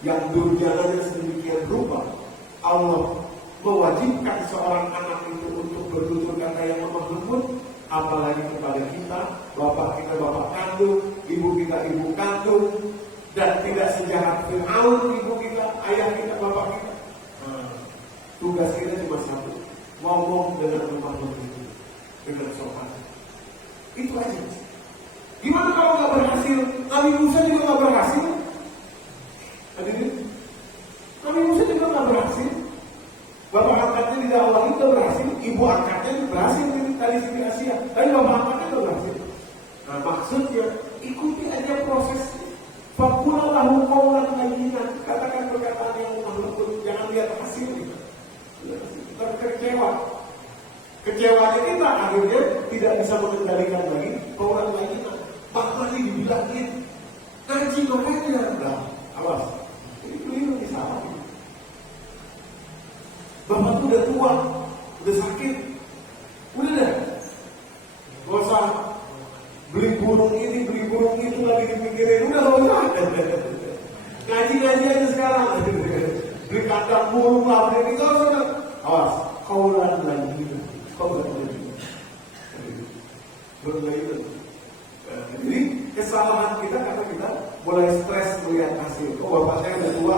yang durjananya sedemikian rupa, Allah mewajibkan seorang anak itu untuk bertutur kata yang lemah lembut, apalagi kepada kita, bapak kita bapak kandung, ibu kita ibu kandung, dan tidak sejahat Fir'aun ibu kita, ayah kita, bapak kita. Tugas kita cuma satu, ngomong dengan lemah lembut, dengan sopan. Itu aja. Gimana kalau nggak berhasil? Nabi Musa juga nggak berhasil. Hadirin, Nabi Musa juga nggak berhasil. Bapak angkatnya tidak awalnya nggak berhasil, ibu angkatnya berhasil tadi Tapi bapak-bapaknya itu nggak. Nah, maksudnya ikuti aja proses. Fakulallahu qawlan layyinan, katakan perkataan yang lembut, jangan lihat hasilnya. Kita kecewa. Kecewanya kita akhirnya tidak bisa mengendalikan lagi qawlan layyinan. Pak Mali dibilangin ngaji makanya. Nah, awas. Ini keliru di salah. Bapak tuh udah tua, udah sakit, udah deh. Gak usah beli burung ini, beli burung itu lagi dipikirin, udah gak usah. Ngaji-ngaji aja sekarang. Beli kandang burung lah, beli itu usah. Awas, kaulan lagi, kaulan lagi. Jadi kesalahan kita karena kita mulai stres melihat hasil. Oh, bapak saya udah tua,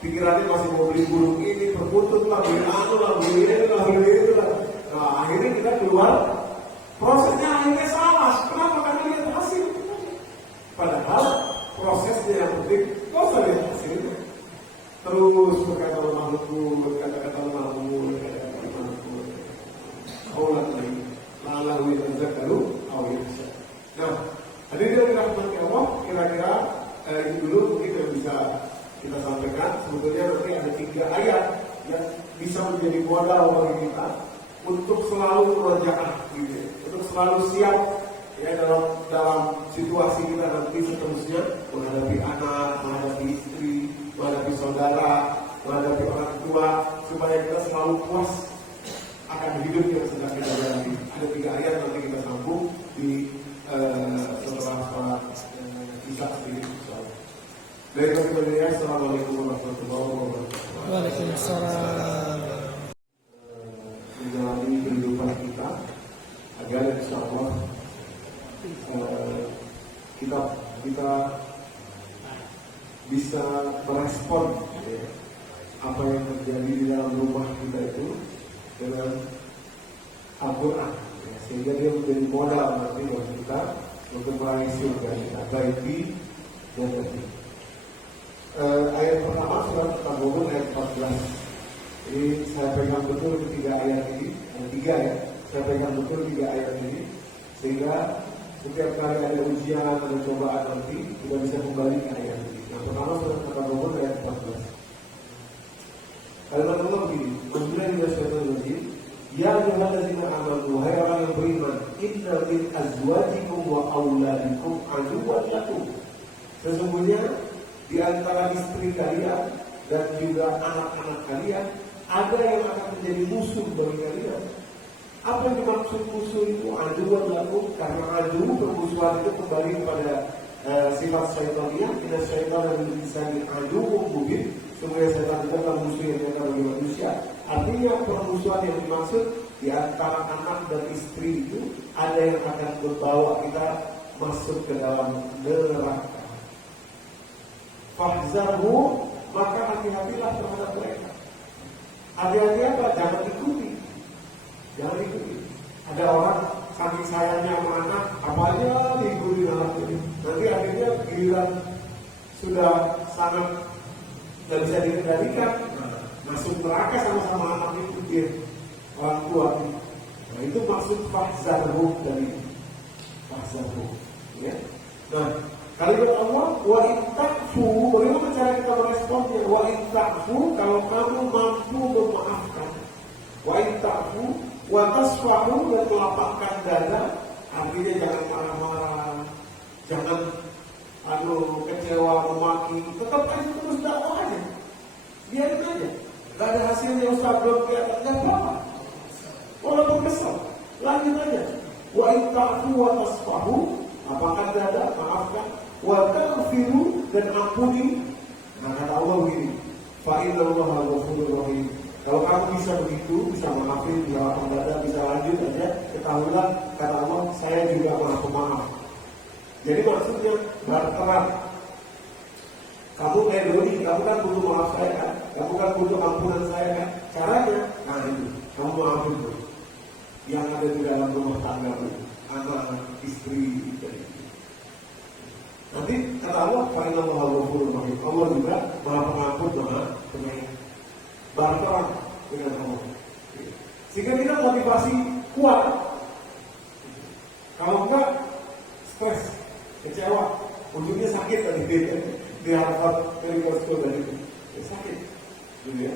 pikirannya masih mau beli burung ini, berputut lah, beli anu lah, beli ini lah, beli itu lah. Nah, akhirnya kita keluar, prosesnya akhirnya salah. Kenapa? Karena lihat hasil. Padahal prosesnya yang penting, kau usah lihat hasilnya. Terus berkata makhlukku, berkata-kata makhlukku, berkata-kata makhlukku. Kaulah lagi, lalu yang zakaru, awal bisa. Nah, hadirin yang dirahmati Allah, kira-kira itu dulu mungkin yang bisa kita sampaikan. Sebetulnya nanti ada 3 ayat yang bisa menjadi modal bagi kita untuk selalu merajaah, gitu, untuk selalu siap ya dalam situasi kita nanti seterusnya menghadapi anak, menghadapi istri, menghadapi saudara, menghadapi orang tua, supaya kita selalu puas akan hidup yang sedang kita jalani. Ada 3 ayat nanti kita sambung di setelah sholat isya sedikit. Baik, assalamualaikum warahmatullahi wabarakatuh. Waalaikumsalam. Menjalani kehidupan kita agar insya Allah kita bisa merespon ya, apa yang terjadi di dalam rumah kita itu dengan Al-Quran ya, sehingga dia menjadi modal nanti bagi kita untuk meraih surga kita baik di dan nanti. Ayat pertama surat Al-Mu'min ayat 14. Ini saya pegang betul 3 ayat ini, 3 ya. Saya pegang betul 3 ayat ini sehingga setiap kali ada ujian atau cobaan nanti kita bisa kembali ke ayat ini. Yang pertama surat Al-Mu'min ayat 14. Kalimat Allah begini, Bismillahirrahmanirrahim. Ya ayyuhallazina amanu, wahai orang yang beriman, inna min azwajikum wa auladikum aduwwan lakum. Sesungguhnya di antara istri kalian dan juga anak-anak kalian ada yang akan menjadi musuh bagi kalian. Apa yang dimaksud musuh itu? Aduwwan lakum, karena adu permusuhan itu kembali kepada sifat syaitaniyah. Inna syaitana lil insani aduwwun mubin. Sungguh setan itu adalah musuh yang nyata bagi manusia. Artinya permusuhan yang dimaksud di antara anak dan istri itu ada yang akan membawa kita masuk ke dalam neraka. Fahzarhu, maka hati-hatilah terhadap mereka. Hati-hati apa? Jangan ikuti. Jangan ikuti. Ada orang saking sayangnya sama anak, apa aja diikuti dalam ini. Nanti akhirnya giliran sudah sangat tidak bisa dikendalikan, masuk neraka sama-sama anak itu dia orang tua. Nah itu maksud fahzarhu dari fahzarhu. Ya. Nah kalimat Allah wa itta'fu, bagaimana cara kita meresponnya? Wa itta'fu, kalau kamu mampu memaafkan. Wa itta'fu wa tasfahu, dan melapangkan dada. Artinya jangan marah-marah, jangan kecewa, memaki, tetap aja terus dakwah aja, biarin aja. Gak ada hasilnya, Ustaz, belum kelihatan, gak apa-apa. Walaupun kesal, lanjut aja. Wa itta'fu wa tasfahu, lapangkan dada, maafkan. Wa taghfiru, dan ampuni. Nah kata Allah begini, fa innallaha ghafurur rahim. Kalau kamu bisa begitu, bisa maafin, bisa lapang dada, bisa lanjut aja, ketahuilah kata Allah, saya juga maha pemaaf. Jadi maksudnya berperan. Kamu doi, kamu kan butuh maaf saya kan, kamu kan butuh ampunan saya kan. Caranya, nah itu, kamu maafin tuh yang ada di dalam rumah tangga itu, anak, istri, dan itu. Nanti kata Allah, karena Allah juga maha pengampun, maha penyayang. Berperan dengan Allah, sehingga kita motivasi kuat. Kalau enggak, stres, kecewa, ujungnya sakit tadi di Harvard Medical School tadi ya, sakit, gitu ya.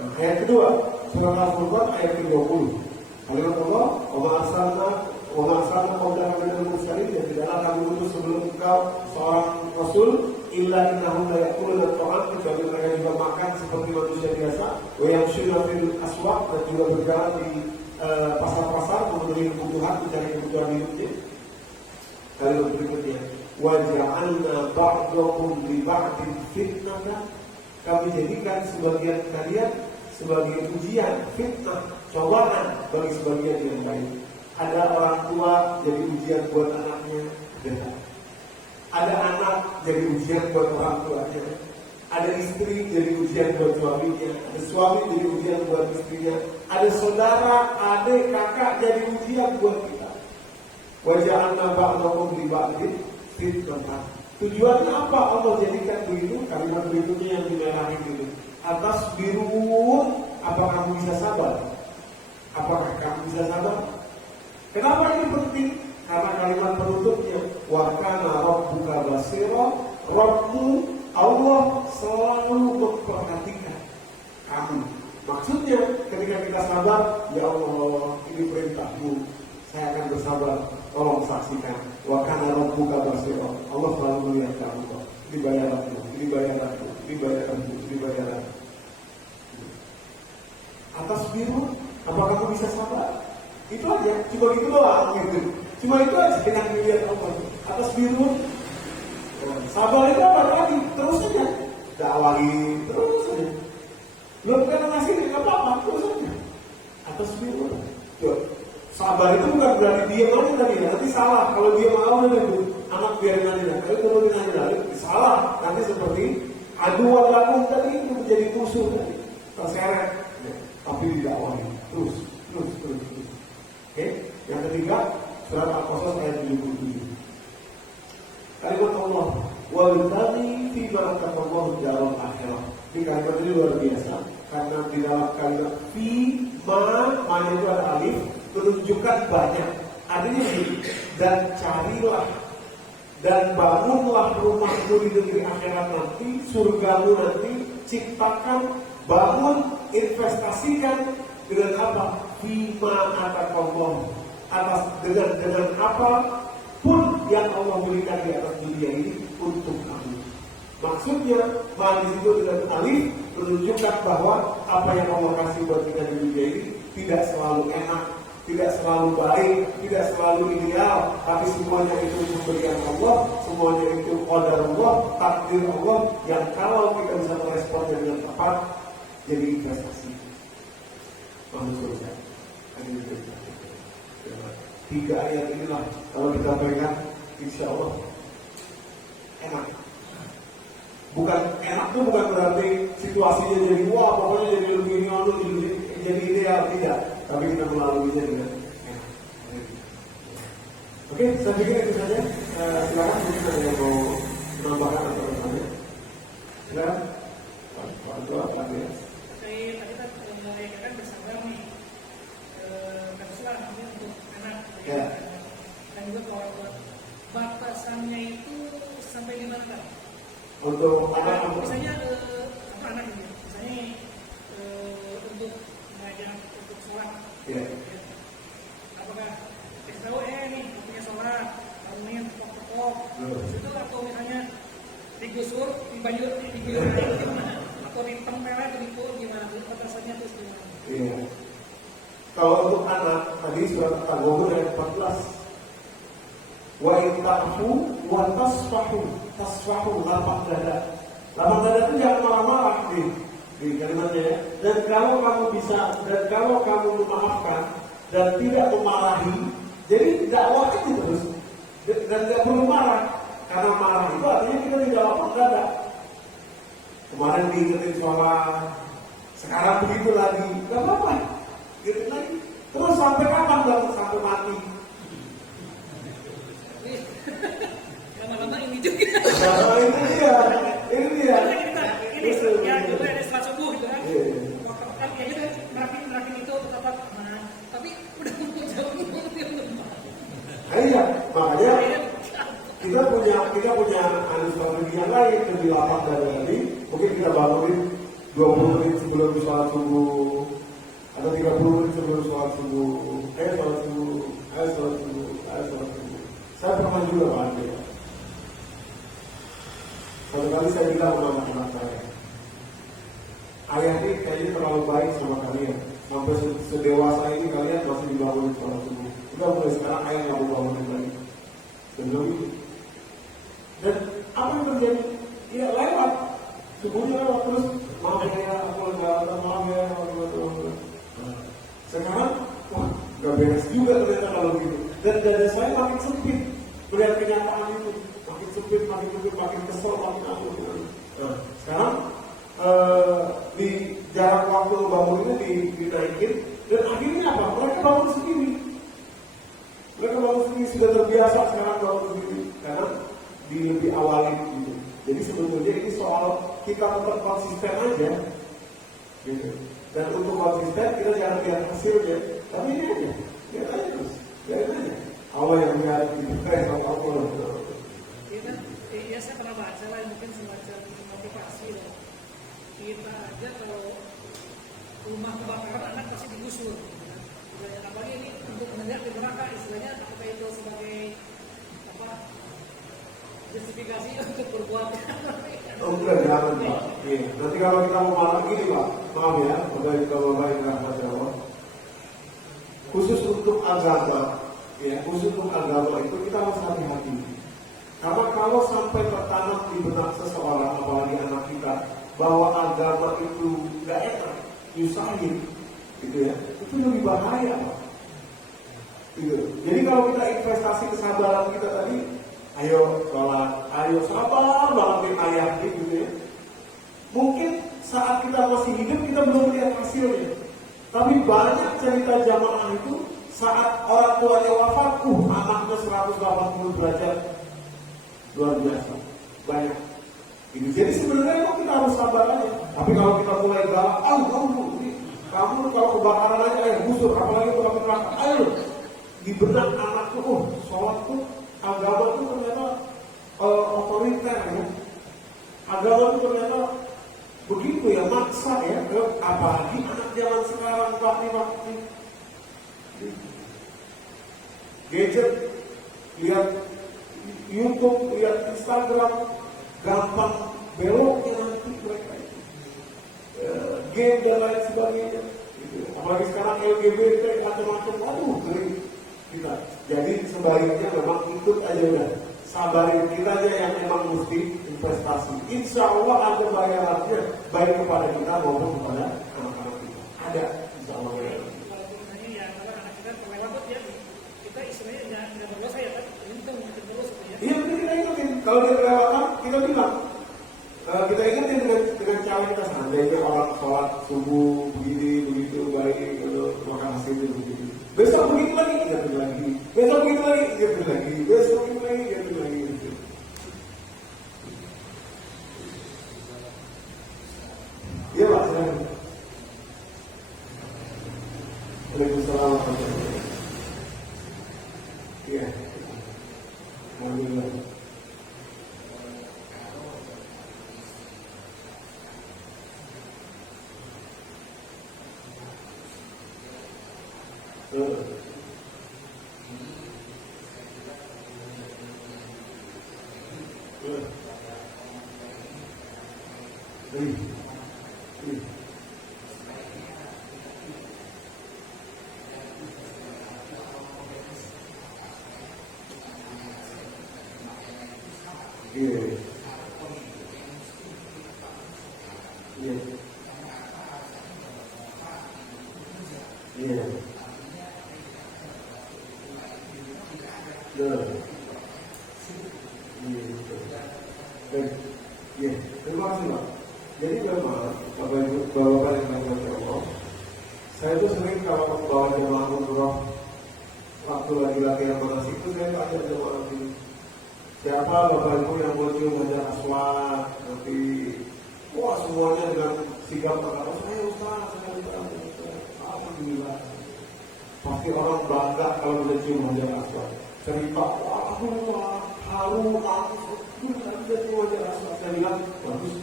Nah, ayat kedua, surah Al-Furqan ayat 30. Kalimat Allah, wa arsalna qablaka minal mursalin, dan tidaklah kami utus sebelum engkau seorang rasul illa innahum la ya'kuluna at-ta'am, kecuali mereka juga makan seperti manusia biasa, wa yamshuna fil aswaq, dan juga berjalan di pasar-pasar memenuhi kebutuhan, mencari kebutuhan hidupnya. Kalimat berikutnya, wa ja'alna ba'dakum li ba'din fitnatan, kami jadikan sebagian kalian sebagai ujian, fitnah, cobaan bagi sebagian yang lain. Ada orang tua jadi ujian buat anaknya, benar. Ada anak jadi ujian buat orang tuanya. Ada istri jadi ujian buat suaminya. Ada suami jadi ujian buat istrinya. Ada saudara, adik, kakak jadi ujian buat kita. Wa ja'alna ba'dakum li ba'din fitnatan. Tujuannya apa Allah jadikan begitu? Kalimat berikutnya yang dimerahin ini. Atas biru, apakah kamu bisa sabar? Apakah kamu bisa sabar? Kenapa ini penting? Karena kalimat penutupnya, wa kana rabbuka basira, Rabbmu Allah selalu memperhatikan kamu. Maksudnya ketika kita sabar, ya Allah, ini perintahmu, saya akan bersabar. Tolong saksikan, wa kana rabbuka basira, Allah selalu melihat kamu kok. Ini bayaranmu, ini bayaranmu, ini bayaranmu, ini bayaranmu. Atas biru, apa kamu bisa sabar? Itu aja, cuma gitu doang gitu. Cuma itu aja dengan melihat Allah. Atas biru, sabar itu apa lagi? Terus aja, dakwahi terus aja. Belum kena ngasih nggak apa-apa, terus aja. Atas biru, sabar itu bukan berarti diam aja tadi ya. Nanti salah kalau dia mau itu anak biarin aja. Kalau turunin aja, salah. Nanti seperti aduan lakum tadi itu menjadi musuh tadi, terseret. Tapi didakwahi terus. Oke, yang ketiga surat Al-Qasas ayat 77. Kalimat Allah, wabtaghi fima ataqallahu darul akhirah. Ini kalimat ini luar biasa karena di dalam kalimat fima, mana itu ada alif, menunjukkan banyak. Artinya begini, dan carilah dan bangunlah rumahmu di negeri akhirat nanti, surgamu nanti, ciptakan, bangun, investasikan dengan apa? Fima ataqallahu, atas dengan apa pun yang Allah berikan di atas dunia ini untuk kamu. Maksudnya, bahwa di situ dengan alif menunjukkan bahwa apa yang Allah kasih buat kita di dunia ini tidak selalu enak, tidak selalu baik, tidak selalu ideal, tapi semuanya itu pemberian Allah, semuanya itu qadar Allah, takdir Allah, yang kalau kita bisa meresponnya dengan tepat, jadi investasi. Manusia, tiga ayat inilah kalau kita pegang, insya Allah enak. Bukan enak itu bukan berarti situasinya jadi wah, pokoknya jadi lebih nyaman, jadi ideal, tidak. Tapi kita melaluinya dengan enak. Oke, saya pikir itu saja. Silakan mungkin ada yang mau menambahkan atau bertanya. Silakan. Pak Antua, Pak Andreas. Tadi kan bersabar nih. Bersabar namanya untuk anak. Ya. Dan juga kalau batasannya itu sampai di mana? Untuk anak, misalnya anak ini, misalnya untuk mengajar untuk sholat, ya. Apakah kita tahu nih punya sholat, bangunin pokok-pokok, itu atau misalnya digusur, diguyur gimana? Atau ditempel atau dipukul gimana? Batasannya terus gimana? Iya. Kalau untuk anak tadi surat At-Taghabun ayat 14. Wa in ta'fu wa tasfahu lapang dada. Lapang dada itu jangan marah-marah di kalimatnya ya. Dan kalau kamu bisa, dan kalau kamu memaafkan dan tidak memarahi, jadi dakwah itu terus. Dan tidak perlu marah, karena marah itu artinya kita tidak lapang dada. Kemarin diingetin sholat, sekarang begitu lagi, nggak apa-apa, gitu lagi. Terus sampai kapan dong? Sampai mati. Lama-lama ini juga. Nah, ini dia. Ini ya dulu ada sholat subuh gitu kan. Kan kayaknya merakin itu tetap mana. Tapi udah jauh Iya, makanya kita punya strategi yang lain lebih lapang dari mungkin kita bangunin 20 menit sebelum sholat subuh atau 30 menit sebelum sholat subuh. Sholat subuh. Saya pernah juga Pak Andi. Satu kali saya bilang sama anak saya, ayah ini kayaknya terlalu baik sama kalian. Sampai sedewasa ini kalian masih dibangunin sholat subuh. Udah mulai sekarang ayah nggak mau bangunin lagi. Dan lebih. Dan apa yang terjadi? Ya lewat. Subuhnya lewat terus. Maaf ya, aku nggak maaf ya. Sekarang, wah, nggak beres juga ternyata kalau gitu. Dan dada saya makin sempit. Melihat kenyataan itu, makin sempit, makin kesel, makin aku. Nah, sekarang di jarak waktu bangun ini dinaikin. Dan akhirnya apa? Mereka bangun sendiri. Sudah terbiasa sekarang bangun sendiri. Karena lebih awalin gitu. Jadi sebetulnya ini soal kita tetap konsisten aja gitu. Dan untuk konsisten kita jangan lihat hasilnya, tapi ini aja, lihat aja terus, lihat aja. Allah yang lihat gitu, sama Allah. Iya, saya pernah baca lah, mungkin semacam motivasi loh. Kita aja kalau rumah kebakaran anak pasti digusur. Apalagi ini untuk melihat di neraka, istilahnya apa itu sebagai apa? Justifikasi untuk berbuat. Oh enggak, jangan Pak. Iya. Nanti kalau kita mau marah gini Pak, maaf ya, Bapak yang rahmat Allah. Khusus untuk agama, itu kita harus hati-hati. Karena kalau sampai tertanam di benak seseorang, apalagi anak kita, bahwa agama itu nggak enak, nyusahin, gitu ya, itu lebih bahaya Pak. Gitu. Jadi kalau kita investasi kesabaran kita tadi, ayo sholat, ayo sabar bangetin ayah gitu ya. Mungkin saat kita masih hidup kita belum lihat hasilnya. Tapi banyak cerita jamaah itu saat orang tuanya wafat, anaknya 180 derajat. Luar biasa. Banyak. Gitu. Jadi sebenarnya kita harus sabar aja. Tapi kalau kita mulai galak, kamu kalau kebakaran aja ayo busur, apalagi kalau kecelakaan, ayo di benak anak tuh, sholat tuh agama itu ternyata otoriter ya. Agama itu ternyata begitu ya, maksa ya. Apalagi anak zaman sekarang bakti gadget, lihat YouTube, lihat Instagram, gampang beloknya nanti mereka itu. Game dan lain sebagainya. Gitu. Apalagi sekarang LGBT macam-macam, ngeri kita. Jadi sebaliknya memang ikut aja udah, sabarin kita aja yang memang mesti investasi. Insya Allah ada bayarannya baik kepada kita maupun kepada anak-anak kita. Ada, insya Allah. Kalau misalnya ya kalau anak kita terlewat ya kita istilahnya nggak berdosa ya kan, untung mungkin terus ya. Iya kita ingetin. Kalau dia kelewatan kita bilang, kita ingetin dengan cara kita seandainya orang sholat subuh begitu baik, makan hasilnya begitu. Besok begitu lagi, gitu lagi. Besok begitu lagi, gitu lagi. Besok begitu lagi, gitu lagi. Gitu. Iya Pak, saya. Waalaikumsalam. Iya. Alhamdulillah. Terima kasih Pak. Jadi memang Bapak yang banyak Allah, saya itu sering kalau bawa jemaah umroh waktu lagi yang manasik itu saya tanya jemaah ini, siapa Bapak Ibu yang mau cium Hajar Aswad nanti, wah semuanya dengan sigap berkata, saya Ustaz, alhamdulillah. Pasti orang bangga kalau bisa cium Hajar Aswad. cerita, wah aku haru, aku ada wajah aswad. Saya bilang, bagus.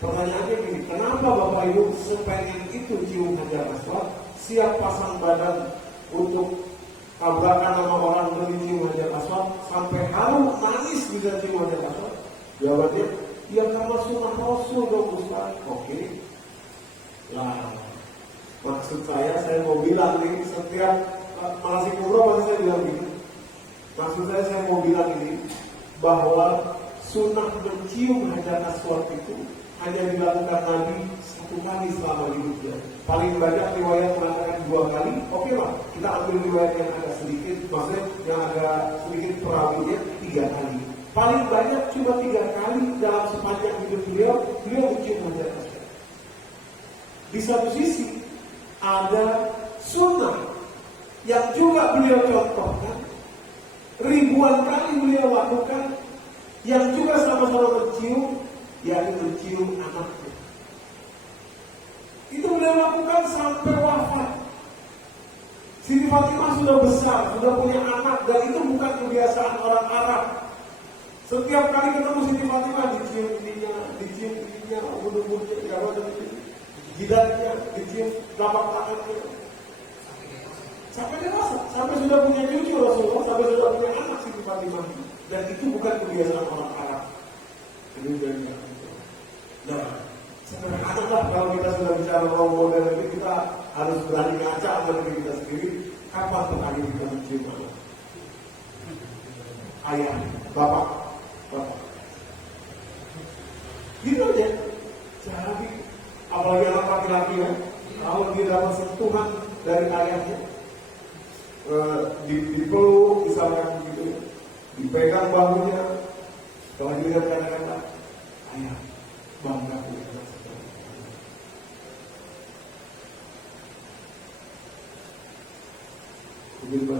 Pertanyaannya gini, kenapa Bapak Ibu sepengen itu cium hajar aswad, siap pasang badan untuk tabrakan sama orang demi cium hajar aswad, sampai haru, nangis bisa cium hajar aswad? Jawabannya, ya karena sunnah Rasul dong Ustaz. Oke. Lah, maksud saya mau bilang nih, setiap manasik umroh pasti saya bilang gini. Maksud saya mau bilang ini, bahwa sunnah mencium hajar aswad itu hanya dilakukan Nabi 1 kali selama hidupnya. Paling banyak riwayat mengatakan 2 kali. Oke lah, kita ambil riwayat yang agak sedikit, maksudnya yang agak sedikit perawinya 3 kali. Paling banyak cuma 3 kali dalam sepanjang hidup beliau mencium hajar aswad. Di satu sisi ada sunnah yang juga beliau contohkan, ribuan kali beliau lakukan, yang juga sama-sama mencium, yakni mencium anaknya. Itu beliau lakukan sampai wafat. Siti Fatimah sudah besar, sudah punya anak, dan itu bukan kebiasaan orang Arab. Setiap kali ketemu Siti Fatimah dicium ininya, bunuh-bunuhnya, jidatnya, dicium telapak tangannya. Sampai dewasa, sampai sudah punya cucu Rasulullah, sampai sudah punya anak Siti Fatimah. Dan itu bukan kebiasaan orang Arab. Ini dari nah, sederhana kalau kita sudah bicara role model ini, kita harus berani ngaca sama diri kita sendiri. Kapan terakhir kita mencium anak? Ayah, bapak. Gitu aja. Jadi, apalagi anak laki-laki ya, kalau dia dapat sentuhan dari ayahnya, dipeluk misalkan gitu, dipegang bahunya, kalau dia kata-kata, ayah, bangga punya anak seperti itu.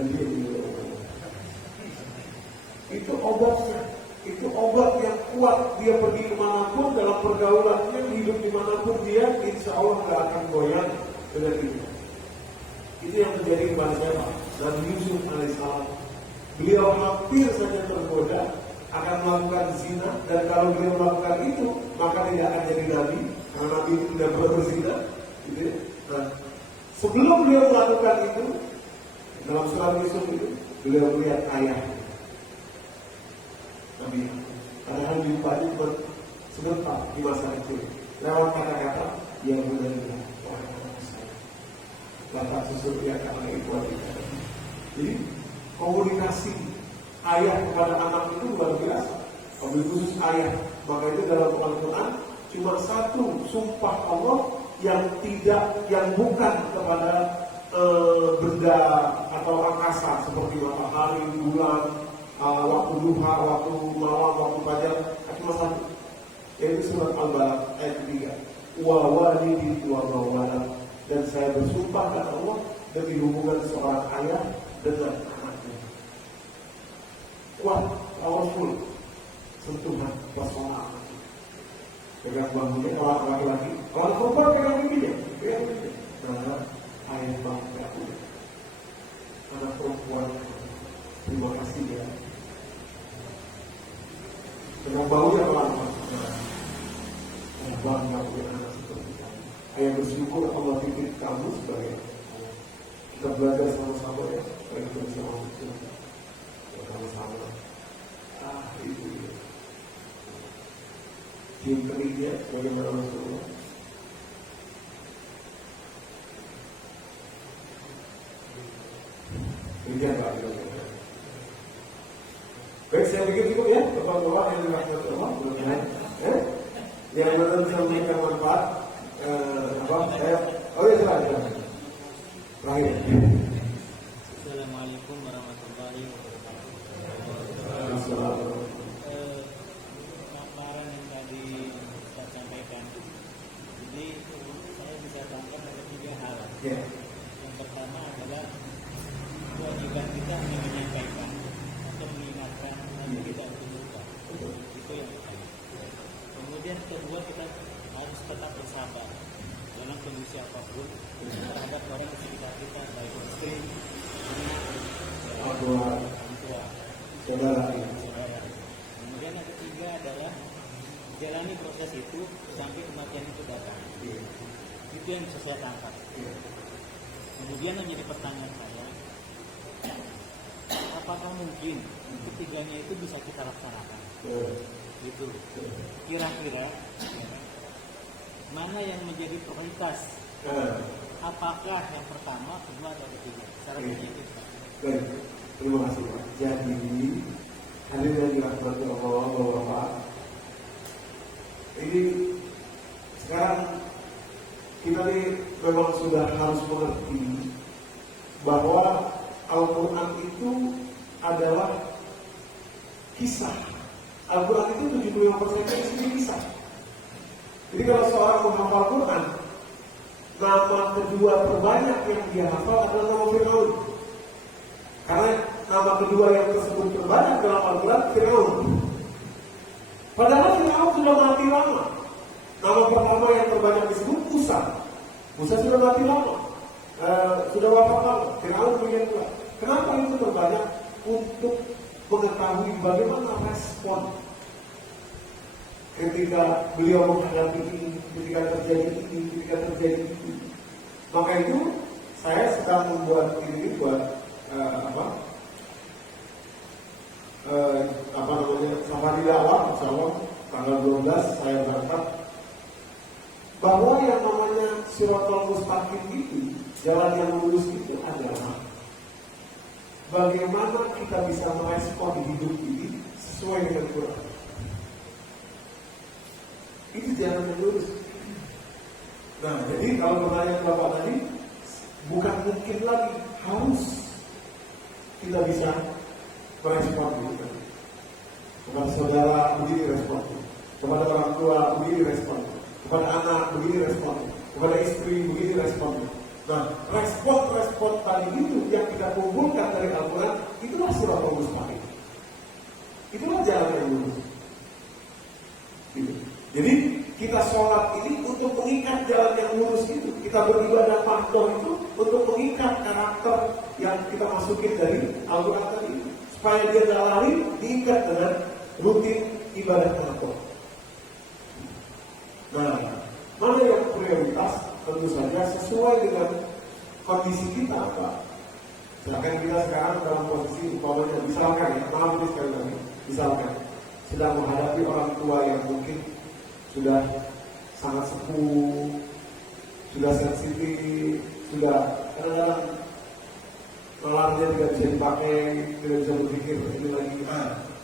Itu obatnya, itu obat yang kuat. Dia pergi kemanapun dalam pergaulannya, hidup dimanapun dia, insya Allah gak akan goyang dengan itu. Itu yang terjadi kepada saya, Nabi Yusuf alaihissalam. Beliau hampir saja tergoda akan melakukan zina, dan kalau beliau melakukan itu, maka tidak akan jadi nabi, karena nabi itu tidak boleh berzina. Gitu. Nah, sebelum beliau melakukan itu, dalam surat Yusuf itu, beliau melihat ayah Nabi. Padahal jumpanya cuma sebentar di masa itu. Lewat kata-kata yang benar-benar orang saya. Bapak susul dia karena itu ada. Jadi komunikasi ayah kepada anak itu luar biasa. Wabil khusus ayah. Maka itu dalam Al-Quran cuma satu sumpah Allah yang bukan kepada benda atau angkasa seperti matahari, bulan, waktu duha, waktu malam, waktu fajar. Cuma satu. Yaitu surat Al-Balad ayat 3. Wa walidin wa walad. Dan saya bersumpah kepada Allah demi hubungan seorang ayah dengan anaknya. Kuat, powerful, sentuhan, personal. Pegang bahunya, orang laki-laki, orang perempuan pegang pipinya, karena ayah bangga punya anak perempuan. Terima kasih ya. Pegang bahunya orang bangga punya anak seperti kamu. Ayah bersyukur Allah titip kamu sebagai kita belajar sama-sama ya, supaya kita bisa masuk sama-sama. Itu ya. Cium keningnya bagaimana Rasulullah. Demikian Pak. Baik, saya pikir cukup ya, Bapak-bapak yang dirahmati Allah, mudah-mudahan yang benar bisa memberikan manfaat. Silakan. Terakhir. Assalamualaikum warahmatullahi wabarakatuh. Paparan yang tadi Ustaz sampaikan, jadi saya bisa tangkap ada 3 hal. Yang pertama adalah kewajiban kita hanya menyampaikan atau mengingatkan, lalu kita untuk lupa. Itu yang pertama. Kemudian kedua, kita harus tetap bersabar dalam kondisi apapun terhadap orang di sekitar kita, baik istri, anak, Itu yang bisa saya tangkap. Iya. Kemudian menjadi pertanyaan saya, apakah mungkin ketiganya itu bisa kita laksanakan? Gitu. Kira-kira mana yang menjadi prioritas? Apakah yang pertama, kedua, atau ketiga? Secara objektif. Baik, terima kasih Pak. Jadi hadirin yang dirahmati Allah Bapak, ini sekarang kita ini memang sudah harus mengerti bahwa Al-Quran itu adalah kisah. Al-Quran itu 75% isinya kisah. Jadi kalau seorang menghafal Quran, nama kedua terbanyak yang dia hafal adalah nama Fir'aun. Karena nama kedua yang tersebut terbanyak dalam Al-Quran Fir'aun. Padahal Fir'aun sudah mati lama. Nama pertama yang terbanyak disebut Musa. Musa sudah mati lama, sudah wafat lama. Fir'aun punya dua. Kenapa itu terbanyak? Untuk mengetahui bagaimana respon ketika beliau menghadapi ini, ketika terjadi ini, ketika terjadi itu. Maka itu saya sedang membuat ini buat safari dakwah, insyaallah tanggal 12 saya berangkat. Bahwa yang namanya Shiratal Mustaqim itu, jalan yang lurus itu adalah bagaimana kita bisa merespon hidup ini sesuai dengan Quran. Itu jalan yang lurus. Nah, jadi kalau pertanyaan Bapak tadi, bukan mungkin lagi, harus kita bisa merespon gitu. Kepada saudara begini respon, kepada orang tua begini respon, kepada anak begini respon, kepada istri begini respon. Nah, respon tadi itu yang kita kumpulkan dari Al-Quran, itulah Shiratal Mustaqim. Itulah jalan yang lurus. Gitu. Jadi kita sholat ini untuk mengikat jalan yang lurus itu. Kita beribadah mahdoh itu untuk mengikat karakter yang kita masukin dari Al-Quran tadi. Supaya dia tidak lari, diikat dengan rutin ibadah mahdoh. Nah, mana yang prioritas? Tentu saja sesuai dengan kondisi kita, Pak. Sedangkan kita sekarang dalam posisi umpamanya, misalkan ya, maaf ini sekali lagi, misalkan sedang menghadapi orang tua yang mungkin sudah sangat sepuh, sudah sensitif, sudah kadang-kadang nalarnya tidak bisa dipakai, tidak bisa berpikir ini lagi.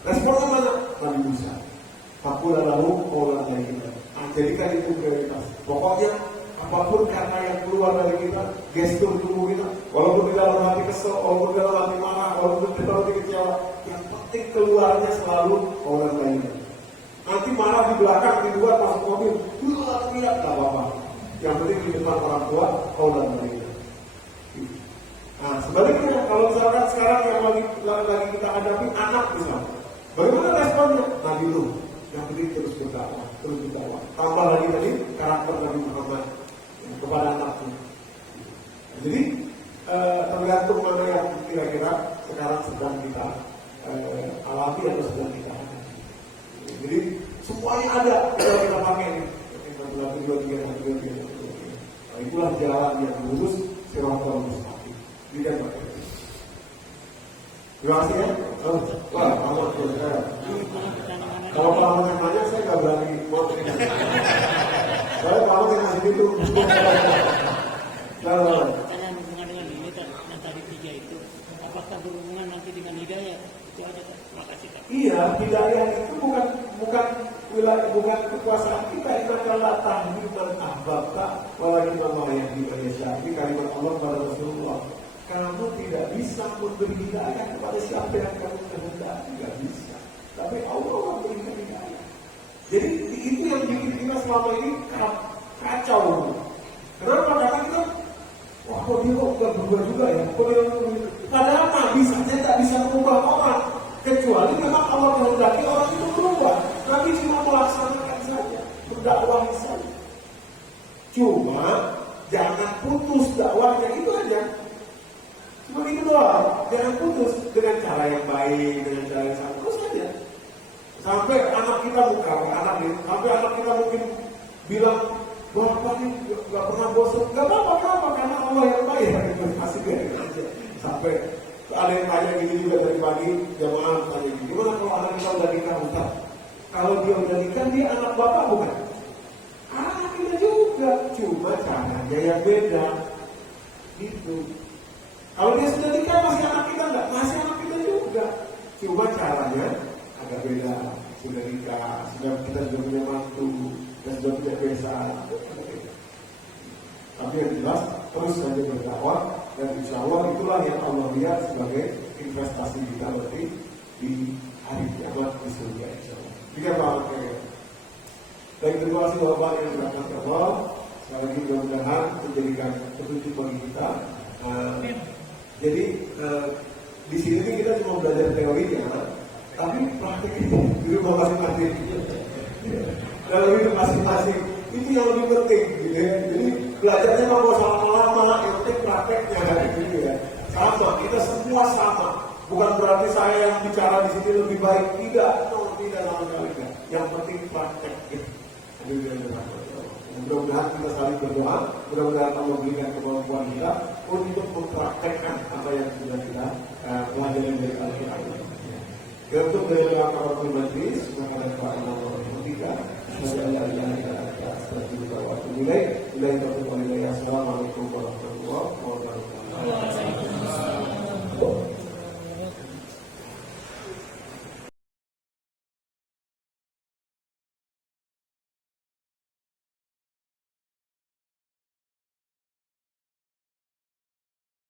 Responnya mana? Nabi Musa. Fakulah lahu qawlan layyinan. Jadikan itu prioritas. Pokoknya apapun kata yang keluar dari kita, gestur tubuh kita, walaupun di dalam hati kesel, walaupun di dalam hati marah, walaupun di dalam hati kecewa, yang penting keluarnya selalu qawlan layyinan. Nanti marah di belakang, di luar, masuk mobil, tidak apa-apa. Yang penting di depan orang tua, qawlan layyinan. Nah, sebaliknya kalau misalkan sekarang yang lagi kita hadapi anak misalnya, bagaimana responnya? Nabi Nuh, yang penting terus berdakwah, terus berdakwah. Tambah lagi tadi karakter Nabi Muhammad kepada anaknya. Jadi tergantung mana yang kira-kira sekarang sedang kita alami atau sedang kita hadapi. Jadi semuanya ada kalau kita pakai ini. Nah, itulah jalan yang lurus Shiratal Mustaqim. Tidak pakai. Terima kasih ya. Wah, amat saya. Kalau kamu yang nanya, saya nggak berani buat ini. Saya kalau yang ngasih itu. Pertanyaan hubungan dengan ini yang tadi tiga itu, apakah berhubungan nanti dengan hidayah? Itu aja. Terima kasih. Iya, hidayah itu bukan wilayah, bukan kekuasaan kita. Itu adalah tahdir dan ahbabta walakin Allah yang hidayah. Ini kalimat Allah kepada Rasulullah. Kamu tidak bisa memberi hidayah kepada siapa yang kamu kehendaki, tidak bisa. Tapi Allah memberikan hidayah. Jadi itu yang bikin kita selama ini kacau. Kenapa? Karena kita, wah kok dia kok bukan berubah juga ya? Padahal Nabi saja tak bisa merubah orang. Kecuali memang Allah kehendaki orang itu berubah. Nabi cuma melaksanakan saja, berdakwah saja. Cuma jangan putus dakwahnya, itu aja. Cuma itu doang, jangan putus dengan cara yang baik, dengan cara yang sama, terus saja. Sampai anak kita sampai anak kita mungkin bilang, Bapak ini nggak pernah bosan, nggak apa-apa, karena Allah yang bayar gitu, kasih biarin aja. Sampai ada yang tanya gini juga dari pagi, jamaah tanya gini, gimana kalau anak kita udah nikah Ustaz? Kalau dia udah nikah, dia anak bapak bukan? Anak kita juga, cuma caranya yang beda. Gitu. Kalau dia sudah nikah masih anak kita nggak? Masih anak kita juga. Cuma caranya agak beda. Sudah nikah, kita sudah punya mantu, dan sudah punya besan. Tapi yang jelas terus saja berdakwah dan insya Allah itulah yang Allah lihat sebagai investasi kita nanti di hari kiamat di surga insya Allah. Tiga Pak. Baik, terima kasih Bapak yang berangkat ke Allah. Sekali lagi mudah-mudahan menjadikan petunjuk bagi kita. Jadi di sini kita cuma belajar teorinya, tapi praktiknya di rumah masing-masing. Dalam hidup masing-masing itu yang lebih penting, gitu ya. Jadi belajarnya mau lama-lama, yang penting prakteknya gitu ya. Sama, kita semua sama. Bukan berarti saya yang bicara di sini lebih baik, tidak, tidak sama sekali tidak. Yang penting praktek. Gitu. Mudah-mudahan kita saling berdoa, mudah-mudahan Allah memberikan kemampuan kita untuk mempraktekkan apa yang sudah kita pelajari dari Al-Quran. Untuk dari para majlis, maka ada Pak Imam Al-Fatihah, saya yang kita setelah waktu mulai